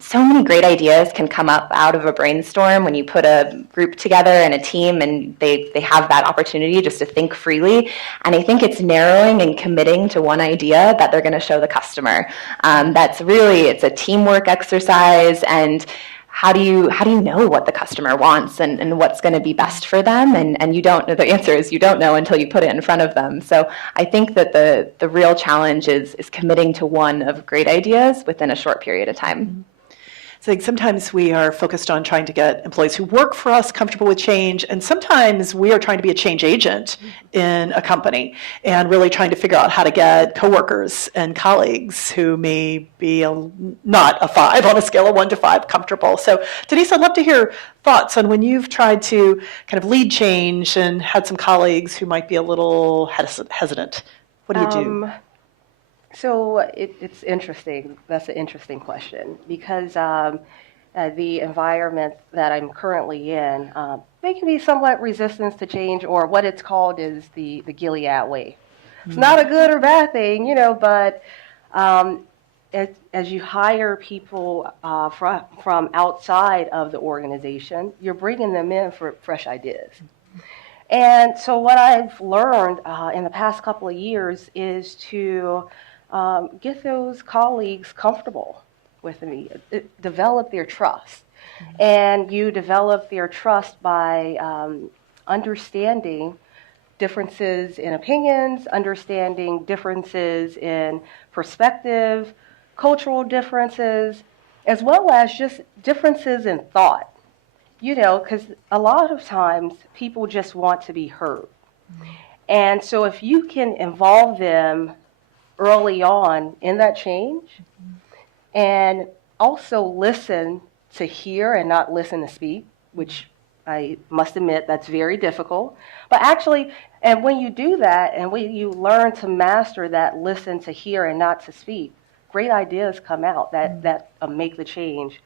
so many great ideas can come up out of a brainstorm when you put a group together and a team, and they have that opportunity just to think freely. And I think it's narrowing and committing to one idea that they're going to show the customer. It's a teamwork exercise, and how do you know what the customer wants and what's going to be best for them? And you don't know. The answer is you don't know until you put it in front of them. So I think that the real challenge is committing to one of great ideas within a short period of time. So I think sometimes we are focused on trying to get employees who work for us comfortable with change, and sometimes we are trying to be a change agent in a company and really trying to figure out how to get coworkers and colleagues who may be not a 5 on a scale of 1 to 5 comfortable. So Denise, I'd love to hear thoughts on when you've tried to kind of lead change and had some colleagues who might be a little hesitant. What do you do? So it's interesting. That's an interesting question because the environment that I'm currently in, they can be somewhat resistant to change, or what it's called is the Gilead way. It's not a good or bad thing, but as you hire people from outside of the organization, you're bringing them in for fresh ideas. And so what I've learned in the past couple of years is to get those colleagues comfortable with me, develop their trust. And you develop their trust by understanding differences in opinions, understanding differences in perspective, cultural differences, as well as just differences in thought. Because a lot of times people just want to be heard. And so if you can involve them early on in that change and also listen to hear and not listen to speak, which I must admit that's very difficult. But actually, and when you do that and when you learn to master that listen to hear and not to speak, great ideas come out that make the change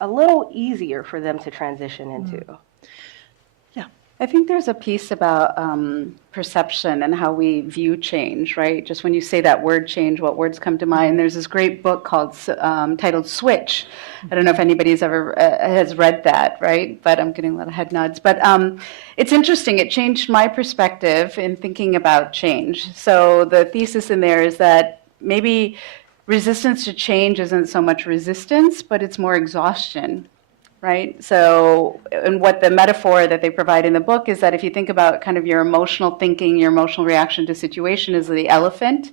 a little easier for them to transition into. I think there's a piece about perception and how we view change, right? Just when you say that word change, what words come to mind? There's this great book called titled Switch. I don't know if anybody's ever has read that, right? But I'm getting a lot of head nods. But it's interesting. It changed my perspective in thinking about change. So the thesis in there is that maybe resistance to change isn't so much resistance, but it's more exhaustion. Right? So, and what the metaphor that they provide in the book is that if you think about kind of your emotional thinking, your emotional reaction to situation is the elephant,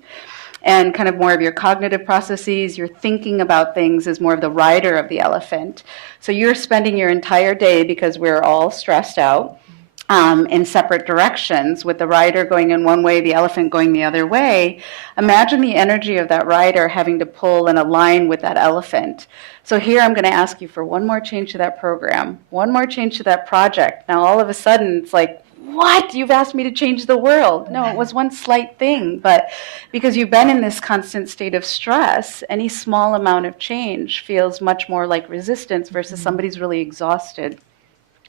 and kind of more of your cognitive processes, your thinking about things is more of the rider of the elephant. So you're spending your entire day, because we're all stressed out, in separate directions, with the rider going in one way, the elephant going the other way. Imagine the energy of that rider having to pull and align with that elephant. So here I'm going to ask you for one more change to that program, one more change to that project. Now all of a sudden it's like, what? You've asked me to change the world. No, it was one slight thing, but because you've been in this constant state of stress, any small amount of change feels much more like resistance versus somebody's really exhausted.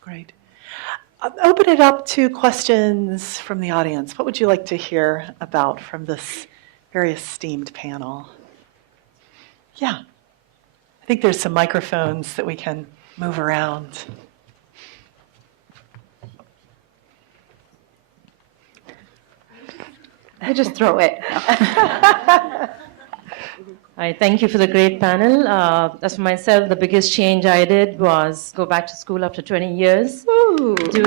Great. I'll open it up to questions from the audience. What would you like to hear about from this very esteemed panel? Yeah. I think there's some microphones that we can move around. I just throw it. Hi, thank you for the great panel. As for myself, the biggest change I did was go back to school after 20 years. Thank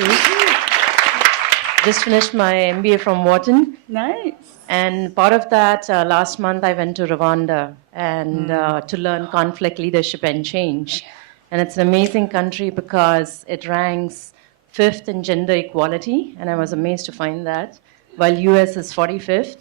you. Just finished my MBA from Wharton. Nice. And part of that, last month I went to Rwanda and to learn conflict leadership and change. And it's an amazing country because it ranks 5th in gender equality, and I was amazed to find that, while US is 45th.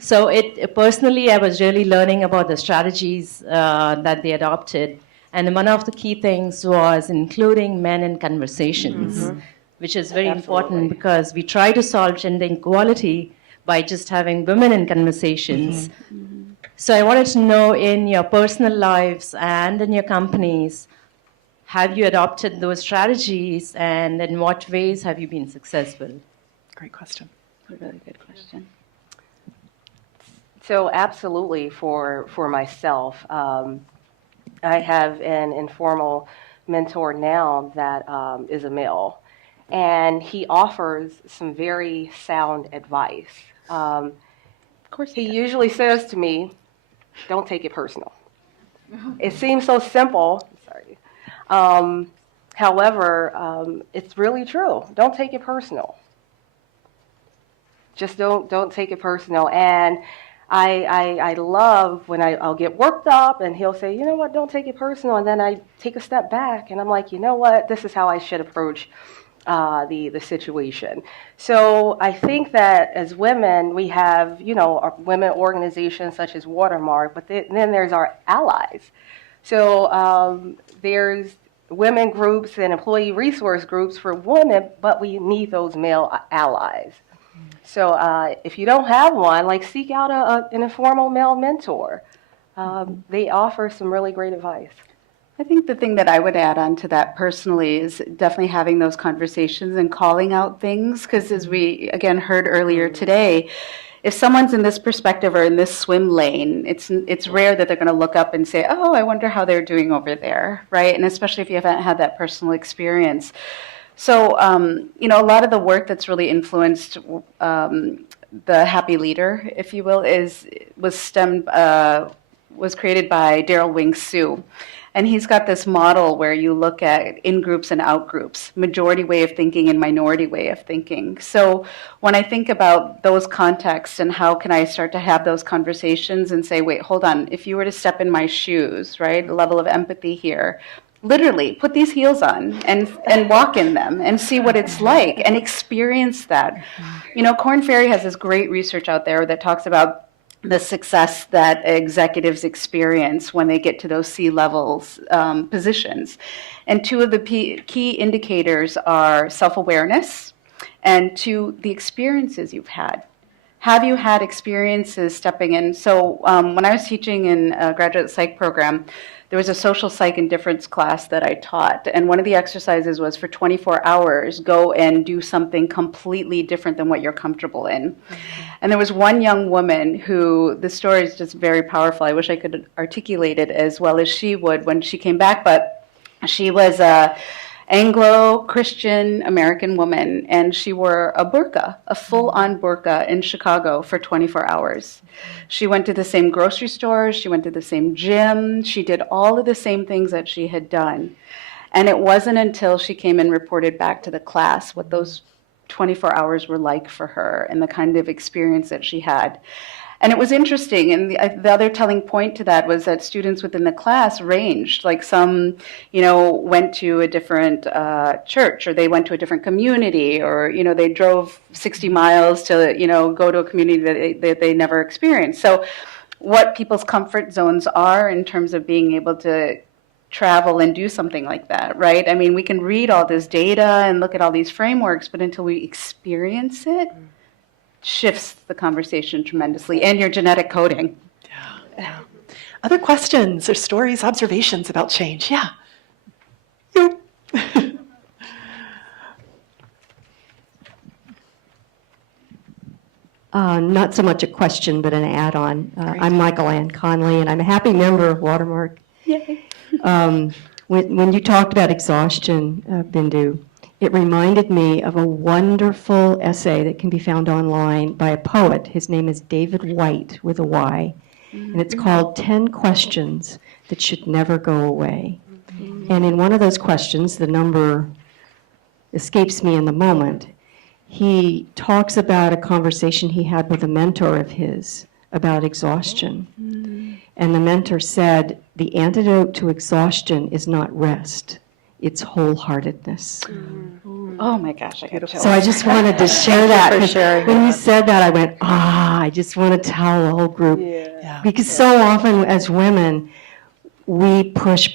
So personally, I was really learning about the strategies that they adopted. And one of the key things was including men in conversations, which is very important because we try to solve gender equality by just having women in conversations. So I wanted to know, in your personal lives and in your companies, have you adopted those strategies, and in what ways have you been successful? Great question. A really good question. So absolutely, for myself, I have an informal mentor now that is a male, and he offers some very sound advice. Of course, he usually says to me, "Don't take it personal." It seems so simple. Sorry. However, it's really true. Don't take it personal. Just don't take it personal. And I love when I'll get worked up and he'll say, you know what, don't take it personal. And then I take a step back and I'm like, you know what, this is how I should approach the situation. So I think that as women, we have, our women organizations such as Watermark, but then there's our allies. So there's women groups and employee resource groups for women, but we need those male allies. So if you don't have one, like seek out an informal male mentor. They offer some really great advice. I think the thing that I would add on to that personally is definitely having those conversations and calling out things, because as we again heard earlier today, if someone's in this perspective or in this swim lane, it's rare that they're going to look up and say, "Oh, I wonder how they're doing over there," right? And especially if you haven't had that personal experience. So, a lot of the work that's really influenced the Happy Leader, if you will, was created by Daryl Wing Su. And he's got this model where you look at in-groups and out-groups, majority way of thinking and minority way of thinking. So when I think about those contexts and how can I start to have those conversations and say, wait, hold on, if you were to step in my shoes, right, a level of empathy here, literally put these heels on and walk in them and see what it's like and experience that. Korn Ferry has this great research out there that talks about the success that executives experience when they get to those C-levels positions. And two of the key indicators are self-awareness and two, the experiences you've had. Have you had experiences stepping in? So when I was teaching in a graduate psych program, there was a social psych and difference class that I taught. And one of the exercises was for 24 hours, go and do something completely different than what you're comfortable in. Mm-hmm. And there was one young woman who, the story is just very powerful. I wish I could articulate it as well as she would when she came back, but she was a Anglo-Christian American woman, and she wore a burqa, a full-on burqa in Chicago for 24 hours. She went to the same grocery store, she went to the same gym, she did all of the same things that she had done. And it wasn't until she came and reported back to the class what those 24 hours were like for her and the kind of experience that she had. And it was interesting, and the other telling point to that was that students within the class ranged. Like some, went to a different church, or they went to a different community, or, they drove 60 miles to, go to a community that they never experienced. So what people's comfort zones are in terms of being able to travel and do something like that, right? I mean, we can read all this data and look at all these frameworks, but until we experience it, shifts the conversation tremendously, and your genetic coding. Yeah. Other questions or stories, observations about change? Yeah. You. Not so much a question, but an add-on. I'm Michael Ann Conley, and I'm a happy member of Watermark. Yay. When you talked about exhaustion, Bindu, it reminded me of a wonderful essay that can be found online by a poet. His name is David White, with a Y, and it's called 10 Questions That Should Never Go Away. And in one of those questions, the number escapes me in the moment, he talks about a conversation he had with a mentor of his about exhaustion. And the mentor said, the antidote to exhaustion is not rest, it's wholeheartedness. Oh my gosh, I got chills. So I just wanted to share that. When you said that, I went, I just want to tell the whole group. Yeah. Because so often as women, we push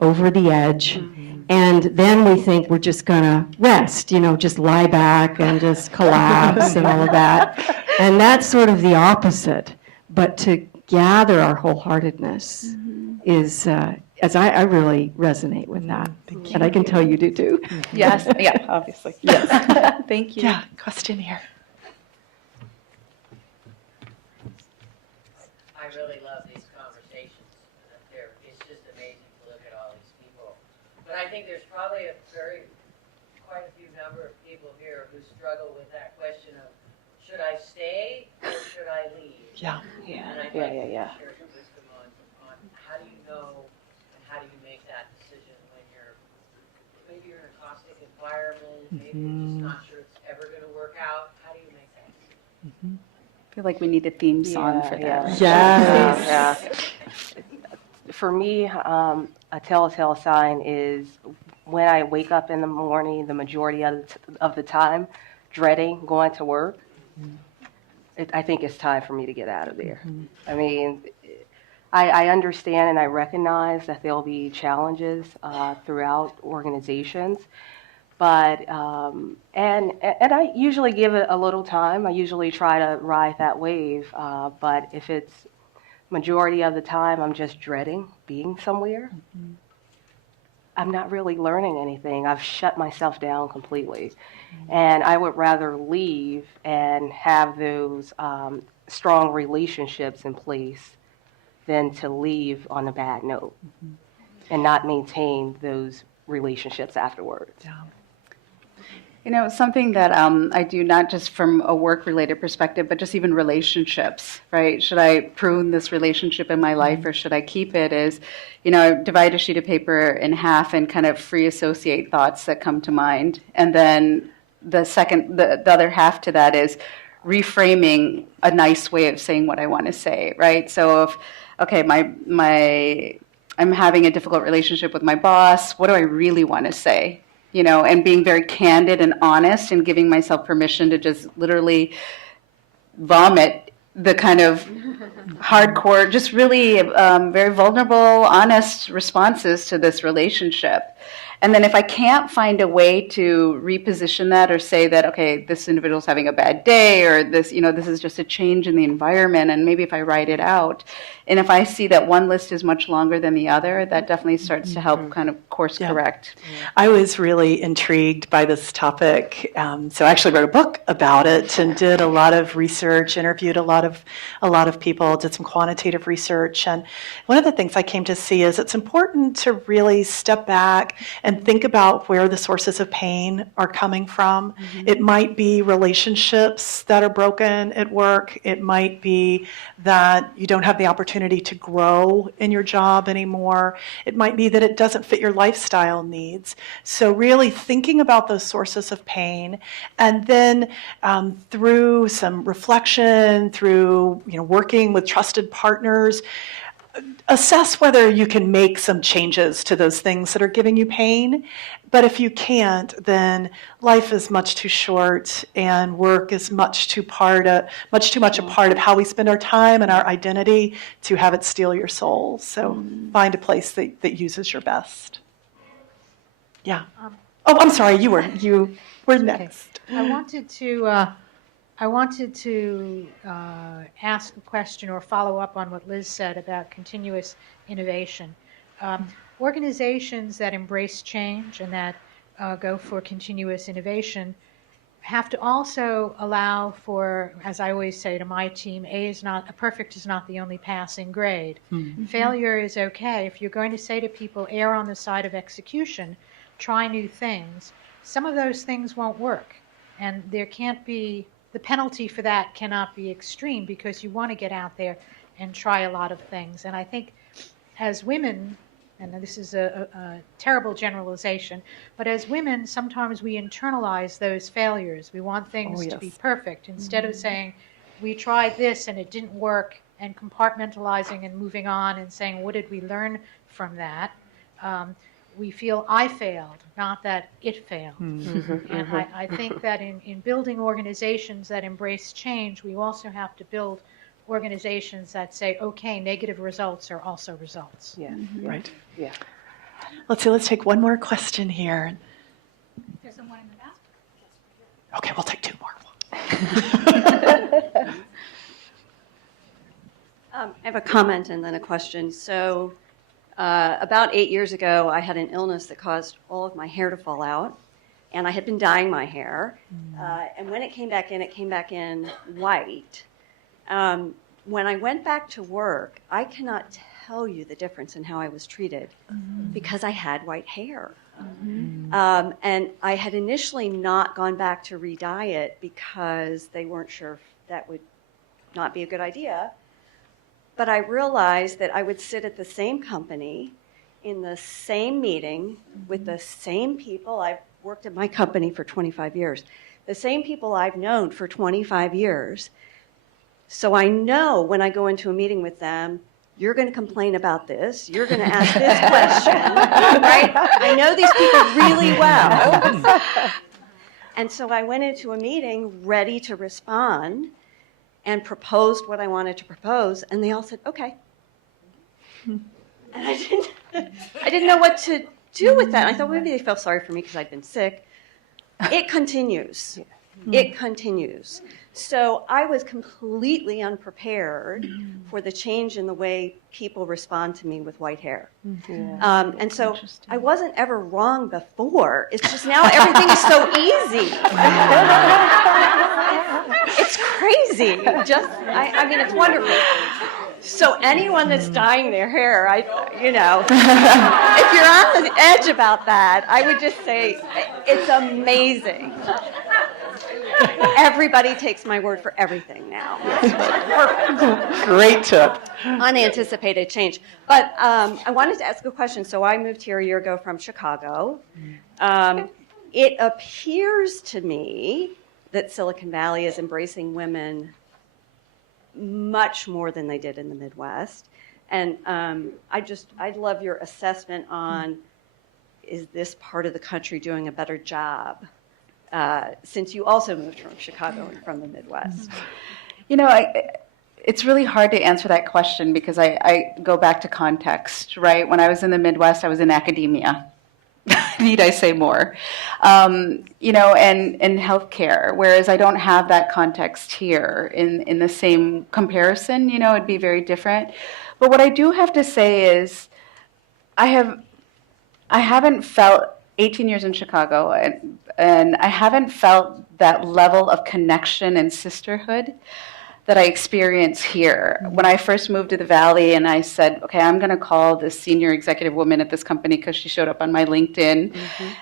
over the edge. And then we think we're just going to rest, just lie back and just collapse and all of that. And that's sort of the opposite. But to gather our wholeheartedness is, as I really resonate with that. And I can tell you do too. Yes, yeah, obviously. Yes. Thank you. Yeah, question here. I really love these conversations. It's just amazing to look at all these people. But I think there's probably quite a few number of people here who struggle with that question of, should I stay or should I leave? Yeah. And I'd Yeah, like yeah, to yeah. share some wisdom on how do you know and how do you make that decision when maybe you're in a caustic environment, maybe you're just not sure it's ever going to work out. How do you make that decision? I feel like we need a theme song for that. Yes. Yeah. For me, a telltale sign is when I wake up in the morning, the majority of the time, dreading going to work. I think it's time for me to get out of there. I mean, I understand and I recognize that there'll be challenges throughout organizations, but and I usually give it a little time. I usually try to ride that wave, but if it's majority of the time I'm just dreading being somewhere, I'm not really learning anything. I've shut myself down completely, and I would rather leave and have those strong relationships in place than to leave on a bad note and not maintain those relationships afterwards. You know, something that I do not just from a work-related perspective, but just even relationships, right? Should I prune this relationship in my life or should I keep it? Is, you know, divide a sheet of paper in half and kind of free associate thoughts that come to mind. And then the other half to that is reframing a nice way of saying what I want to say, right? So if, okay, I'm having a difficult relationship with my boss, what do I really want to say? You know, and being very candid and honest and giving myself permission to just literally vomit the kind of hardcore, just really very vulnerable, honest responses to this relationship. And then if I can't find a way to reposition that or say that, okay, this individual's having a bad day or this, you know, this is just a change in the environment, and maybe if I write it out, and if I see that one list is much longer than the other, that definitely starts to help kind of course correct. I was really intrigued by this topic, so I actually wrote a book about it and did a lot of research, interviewed a lot of people, did some quantitative research, and one of the things I came to see is it's important to really step back and think about where the sources of pain are coming from. It might be relationships that are broken at work. It might be that you don't have the opportunity to grow in your job anymore. It might be that it doesn't fit your lifestyle needs. So really thinking about those sources of pain, and then through some reflection, through working with trusted partners, assess whether you can make some changes to those things that are giving you pain. But if you can't, then life is much too short and work is much too much a part of how we spend our time and our identity to have it steal your soul. So find a place that uses your best. Yeah. Oh, I'm sorry, you were next. I wanted to ask a question or follow up on what Liz said about continuous innovation. Organizations that embrace change and that go for continuous innovation have to also allow for, as I always say to my team, perfect is not the only passing grade. Failure is okay. If you're going to say to people, err on the side of execution, try new things, some of those things won't work. And there can't be, the penalty for that cannot be extreme, because you want to get out there and try a lot of things. And I think as women, and this is a terrible generalization, but as women, sometimes we internalize those failures. We want things to be perfect. Instead of saying, we tried this and it didn't work, and compartmentalizing and moving on and saying, what did we learn from that? We feel I failed, not that it failed. And I think that in building organizations that embrace change, we also have to build organizations that say, okay, negative results are also results. Yeah. Right. Yeah. Let's take one more question here. There's someone in the back. Okay, we'll take two more. I have a comment and then a question. So about 8 years ago, I had an illness that caused all of my hair to fall out, and I had been dyeing my hair. And when it came back in white. When I went back to work, I cannot tell you the difference in how I was treated because I had white hair. And I had initially not gone back to re-dye it because they weren't sure if that would not be a good idea. But I realized that I would sit at the same company in the same meeting with the same people. I've worked at my company for 25 years. The same people I've known for 25 years. So I know when I go into a meeting with them, you're going to complain about this, you're going to ask this question, right? I know these people really well. And so I went into a meeting ready to respond and proposed what I wanted to propose, and they all said, okay. And I didn't know what to do with that. I thought maybe they felt sorry for me because I'd been sick. It continues. It continues. So I was completely unprepared for the change in the way people respond to me with white hair. And so I wasn't ever wrong before. It's just now everything is so easy. It's crazy. I mean, it's wonderful. So anyone that's dyeing their hair, if you're on the edge about that, I would just say it's amazing. Everybody takes my word for everything now. Perfect. Great tip. Unanticipated change. But I wanted to ask a question. So I moved here a year ago from Chicago. It appears to me that Silicon Valley is embracing women much more than they did in the Midwest. And I'd love your assessment on, is this part of the country doing a better job? Since you also moved from Chicago and from the Midwest. It's really hard to answer that question because I go back to context, right? When I was in the Midwest, I was in academia. Need I say more? And healthcare, whereas I don't have that context here in the same comparison, it'd be very different. But what I do have to say is I haven't felt 18 years in Chicago, and I haven't felt that level of connection and sisterhood that I experience here. When I first moved to the Valley and I said, okay, I'm going to call this senior executive woman at this company because she showed up on my LinkedIn.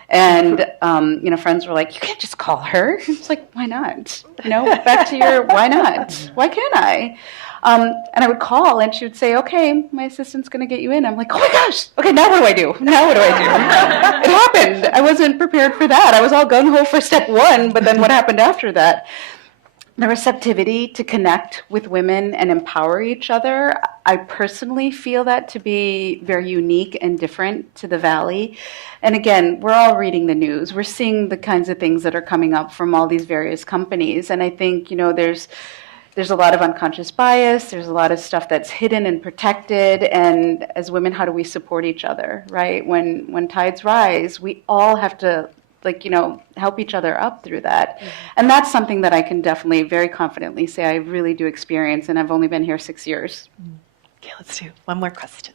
And, friends were like, you can't just call her. It's like, why not? Back to your, why not? Why can't I? And I would call and she would say, okay, my assistant's going to get you in. I'm like, oh my gosh, okay, now what do I do? It happened. I wasn't prepared for that. I was all gung-ho for step one, but then what happened after that? The receptivity to connect with women and empower each other, I personally feel that to be very unique and different to the Valley. And again, we're all reading the news. We're seeing the kinds of things that are coming up from all these various companies. And I think, there's a lot of unconscious bias. There's a lot of stuff that's hidden and protected. And as women, how do we support each other, right? When tides rise, we all have to help each other up through that. And that's something that I can definitely very confidently say I really do experience, and I've only been here 6 years. Okay, let's do one more question.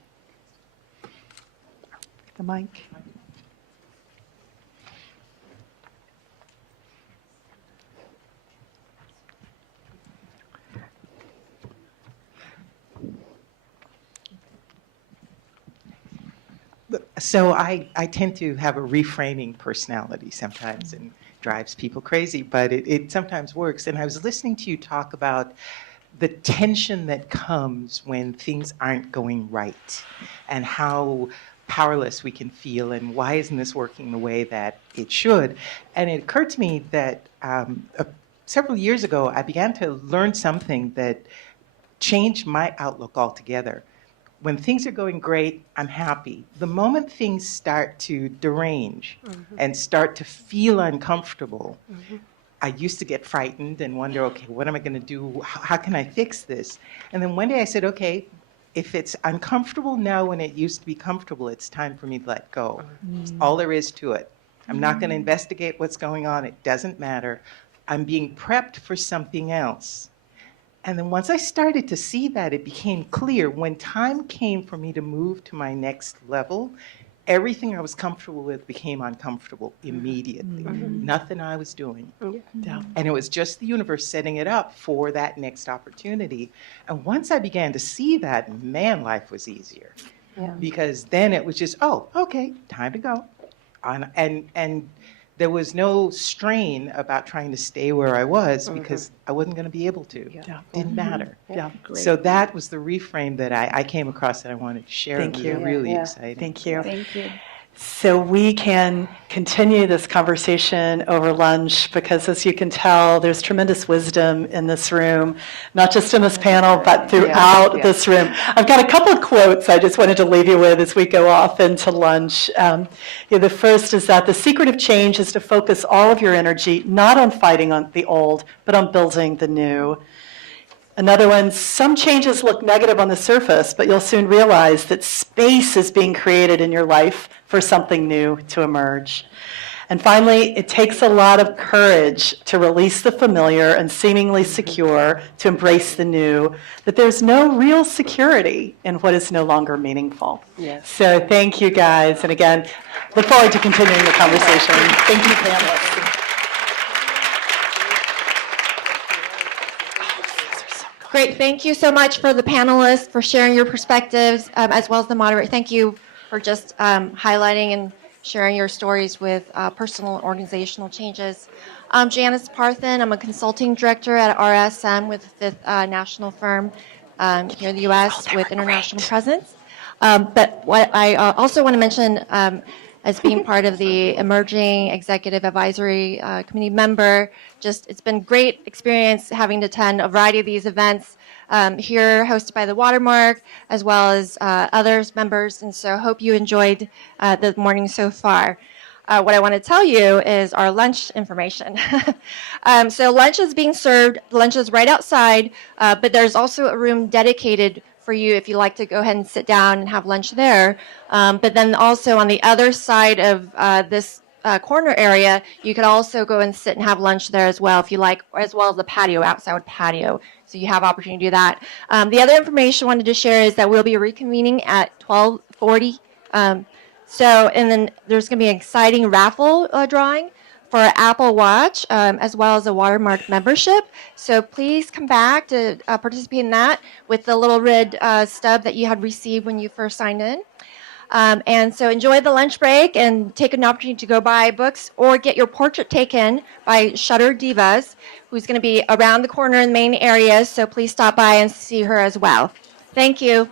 The mic. So I tend to have a reframing personality sometimes and drives people crazy, but it sometimes works. And I was listening to you talk about the tension that comes when things aren't going right and how powerless we can feel and why isn't this working the way that it should. And it occurred to me that several years ago I began to learn something that changed my outlook altogether. When things are going great, I'm happy. The moment things start to derange and start to feel uncomfortable, I used to get frightened and wonder, okay, what am I going to do? How can I fix this? And then one day I said, okay, if it's uncomfortable now when it used to be comfortable, it's time for me to let go. That's all there is to it. I'm not going to investigate what's going on. It doesn't matter. I'm being prepped for something else. And then once I started to see that, it became clear. When time came for me to move to my next level, everything I was comfortable with became uncomfortable immediately. Nothing I was doing. And it was just the universe setting it up for that next opportunity. And once I began to see that, man, life was easier. Because then it was just, oh, okay, time to go. And there was no strain about trying to stay where I was because I wasn't going to be able to. Didn't matter. So that was the reframe that I came across that I wanted to share. Thank you. Really exciting. Thank you. Thank you. so we can continue this conversation over lunch, because as you can tell, there's tremendous wisdom in this room, not just in this panel, but throughout this room. I've got a couple of quotes I just wanted to leave you with as we go off into lunch. The first is that the secret of change is to focus all of your energy not on fighting on the old, but on building the new. Another one, some changes look negative on the surface, but you'll soon realize that space is being created in your life for something new to emerge. And finally, it takes a lot of courage to release the familiar and seemingly secure, to embrace the new, that there's no real security in what is no longer meaningful. Yes. So thank you, guys. And again, look forward to continuing the conversation. Thank you, panelists. Great. Thank you so much for the panelists for sharing your perspectives, as well as the moderator. Thank you for just highlighting and sharing your stories with personal and organizational changes. I'm Janice Parthen. I'm a consulting director at RSM with the Fifth National Firm here in the U.S. with international presence. But what I also want to mention as being part of the Emerging Executive Advisory Committee member, it's been great experience having to attend a variety of these events here hosted by the Watermark, as well as others members, and so hope you enjoyed the morning so far. What I want to tell you is our lunch information. So lunch is being served, lunch is right outside, but there's also a room dedicated for you if you like to go ahead and sit down and have lunch there. But then also on the other side of this corner area, you could also go and sit and have lunch there as well if you like, as well as the patio, outside patio. So you have opportunity to do that. The other information I wanted to share is that we'll be reconvening at 12:40. And then there's going to be an exciting raffle drawing for an Apple Watch, as well as a Watermark membership. So please come back to participate in that with the little red stub that you had received when you first signed in. And so enjoy the lunch break and take an opportunity to go buy books or get your portrait taken by Shutter Divas, who's going to be around the corner in the main area. So please stop by and see her as well. Thank you.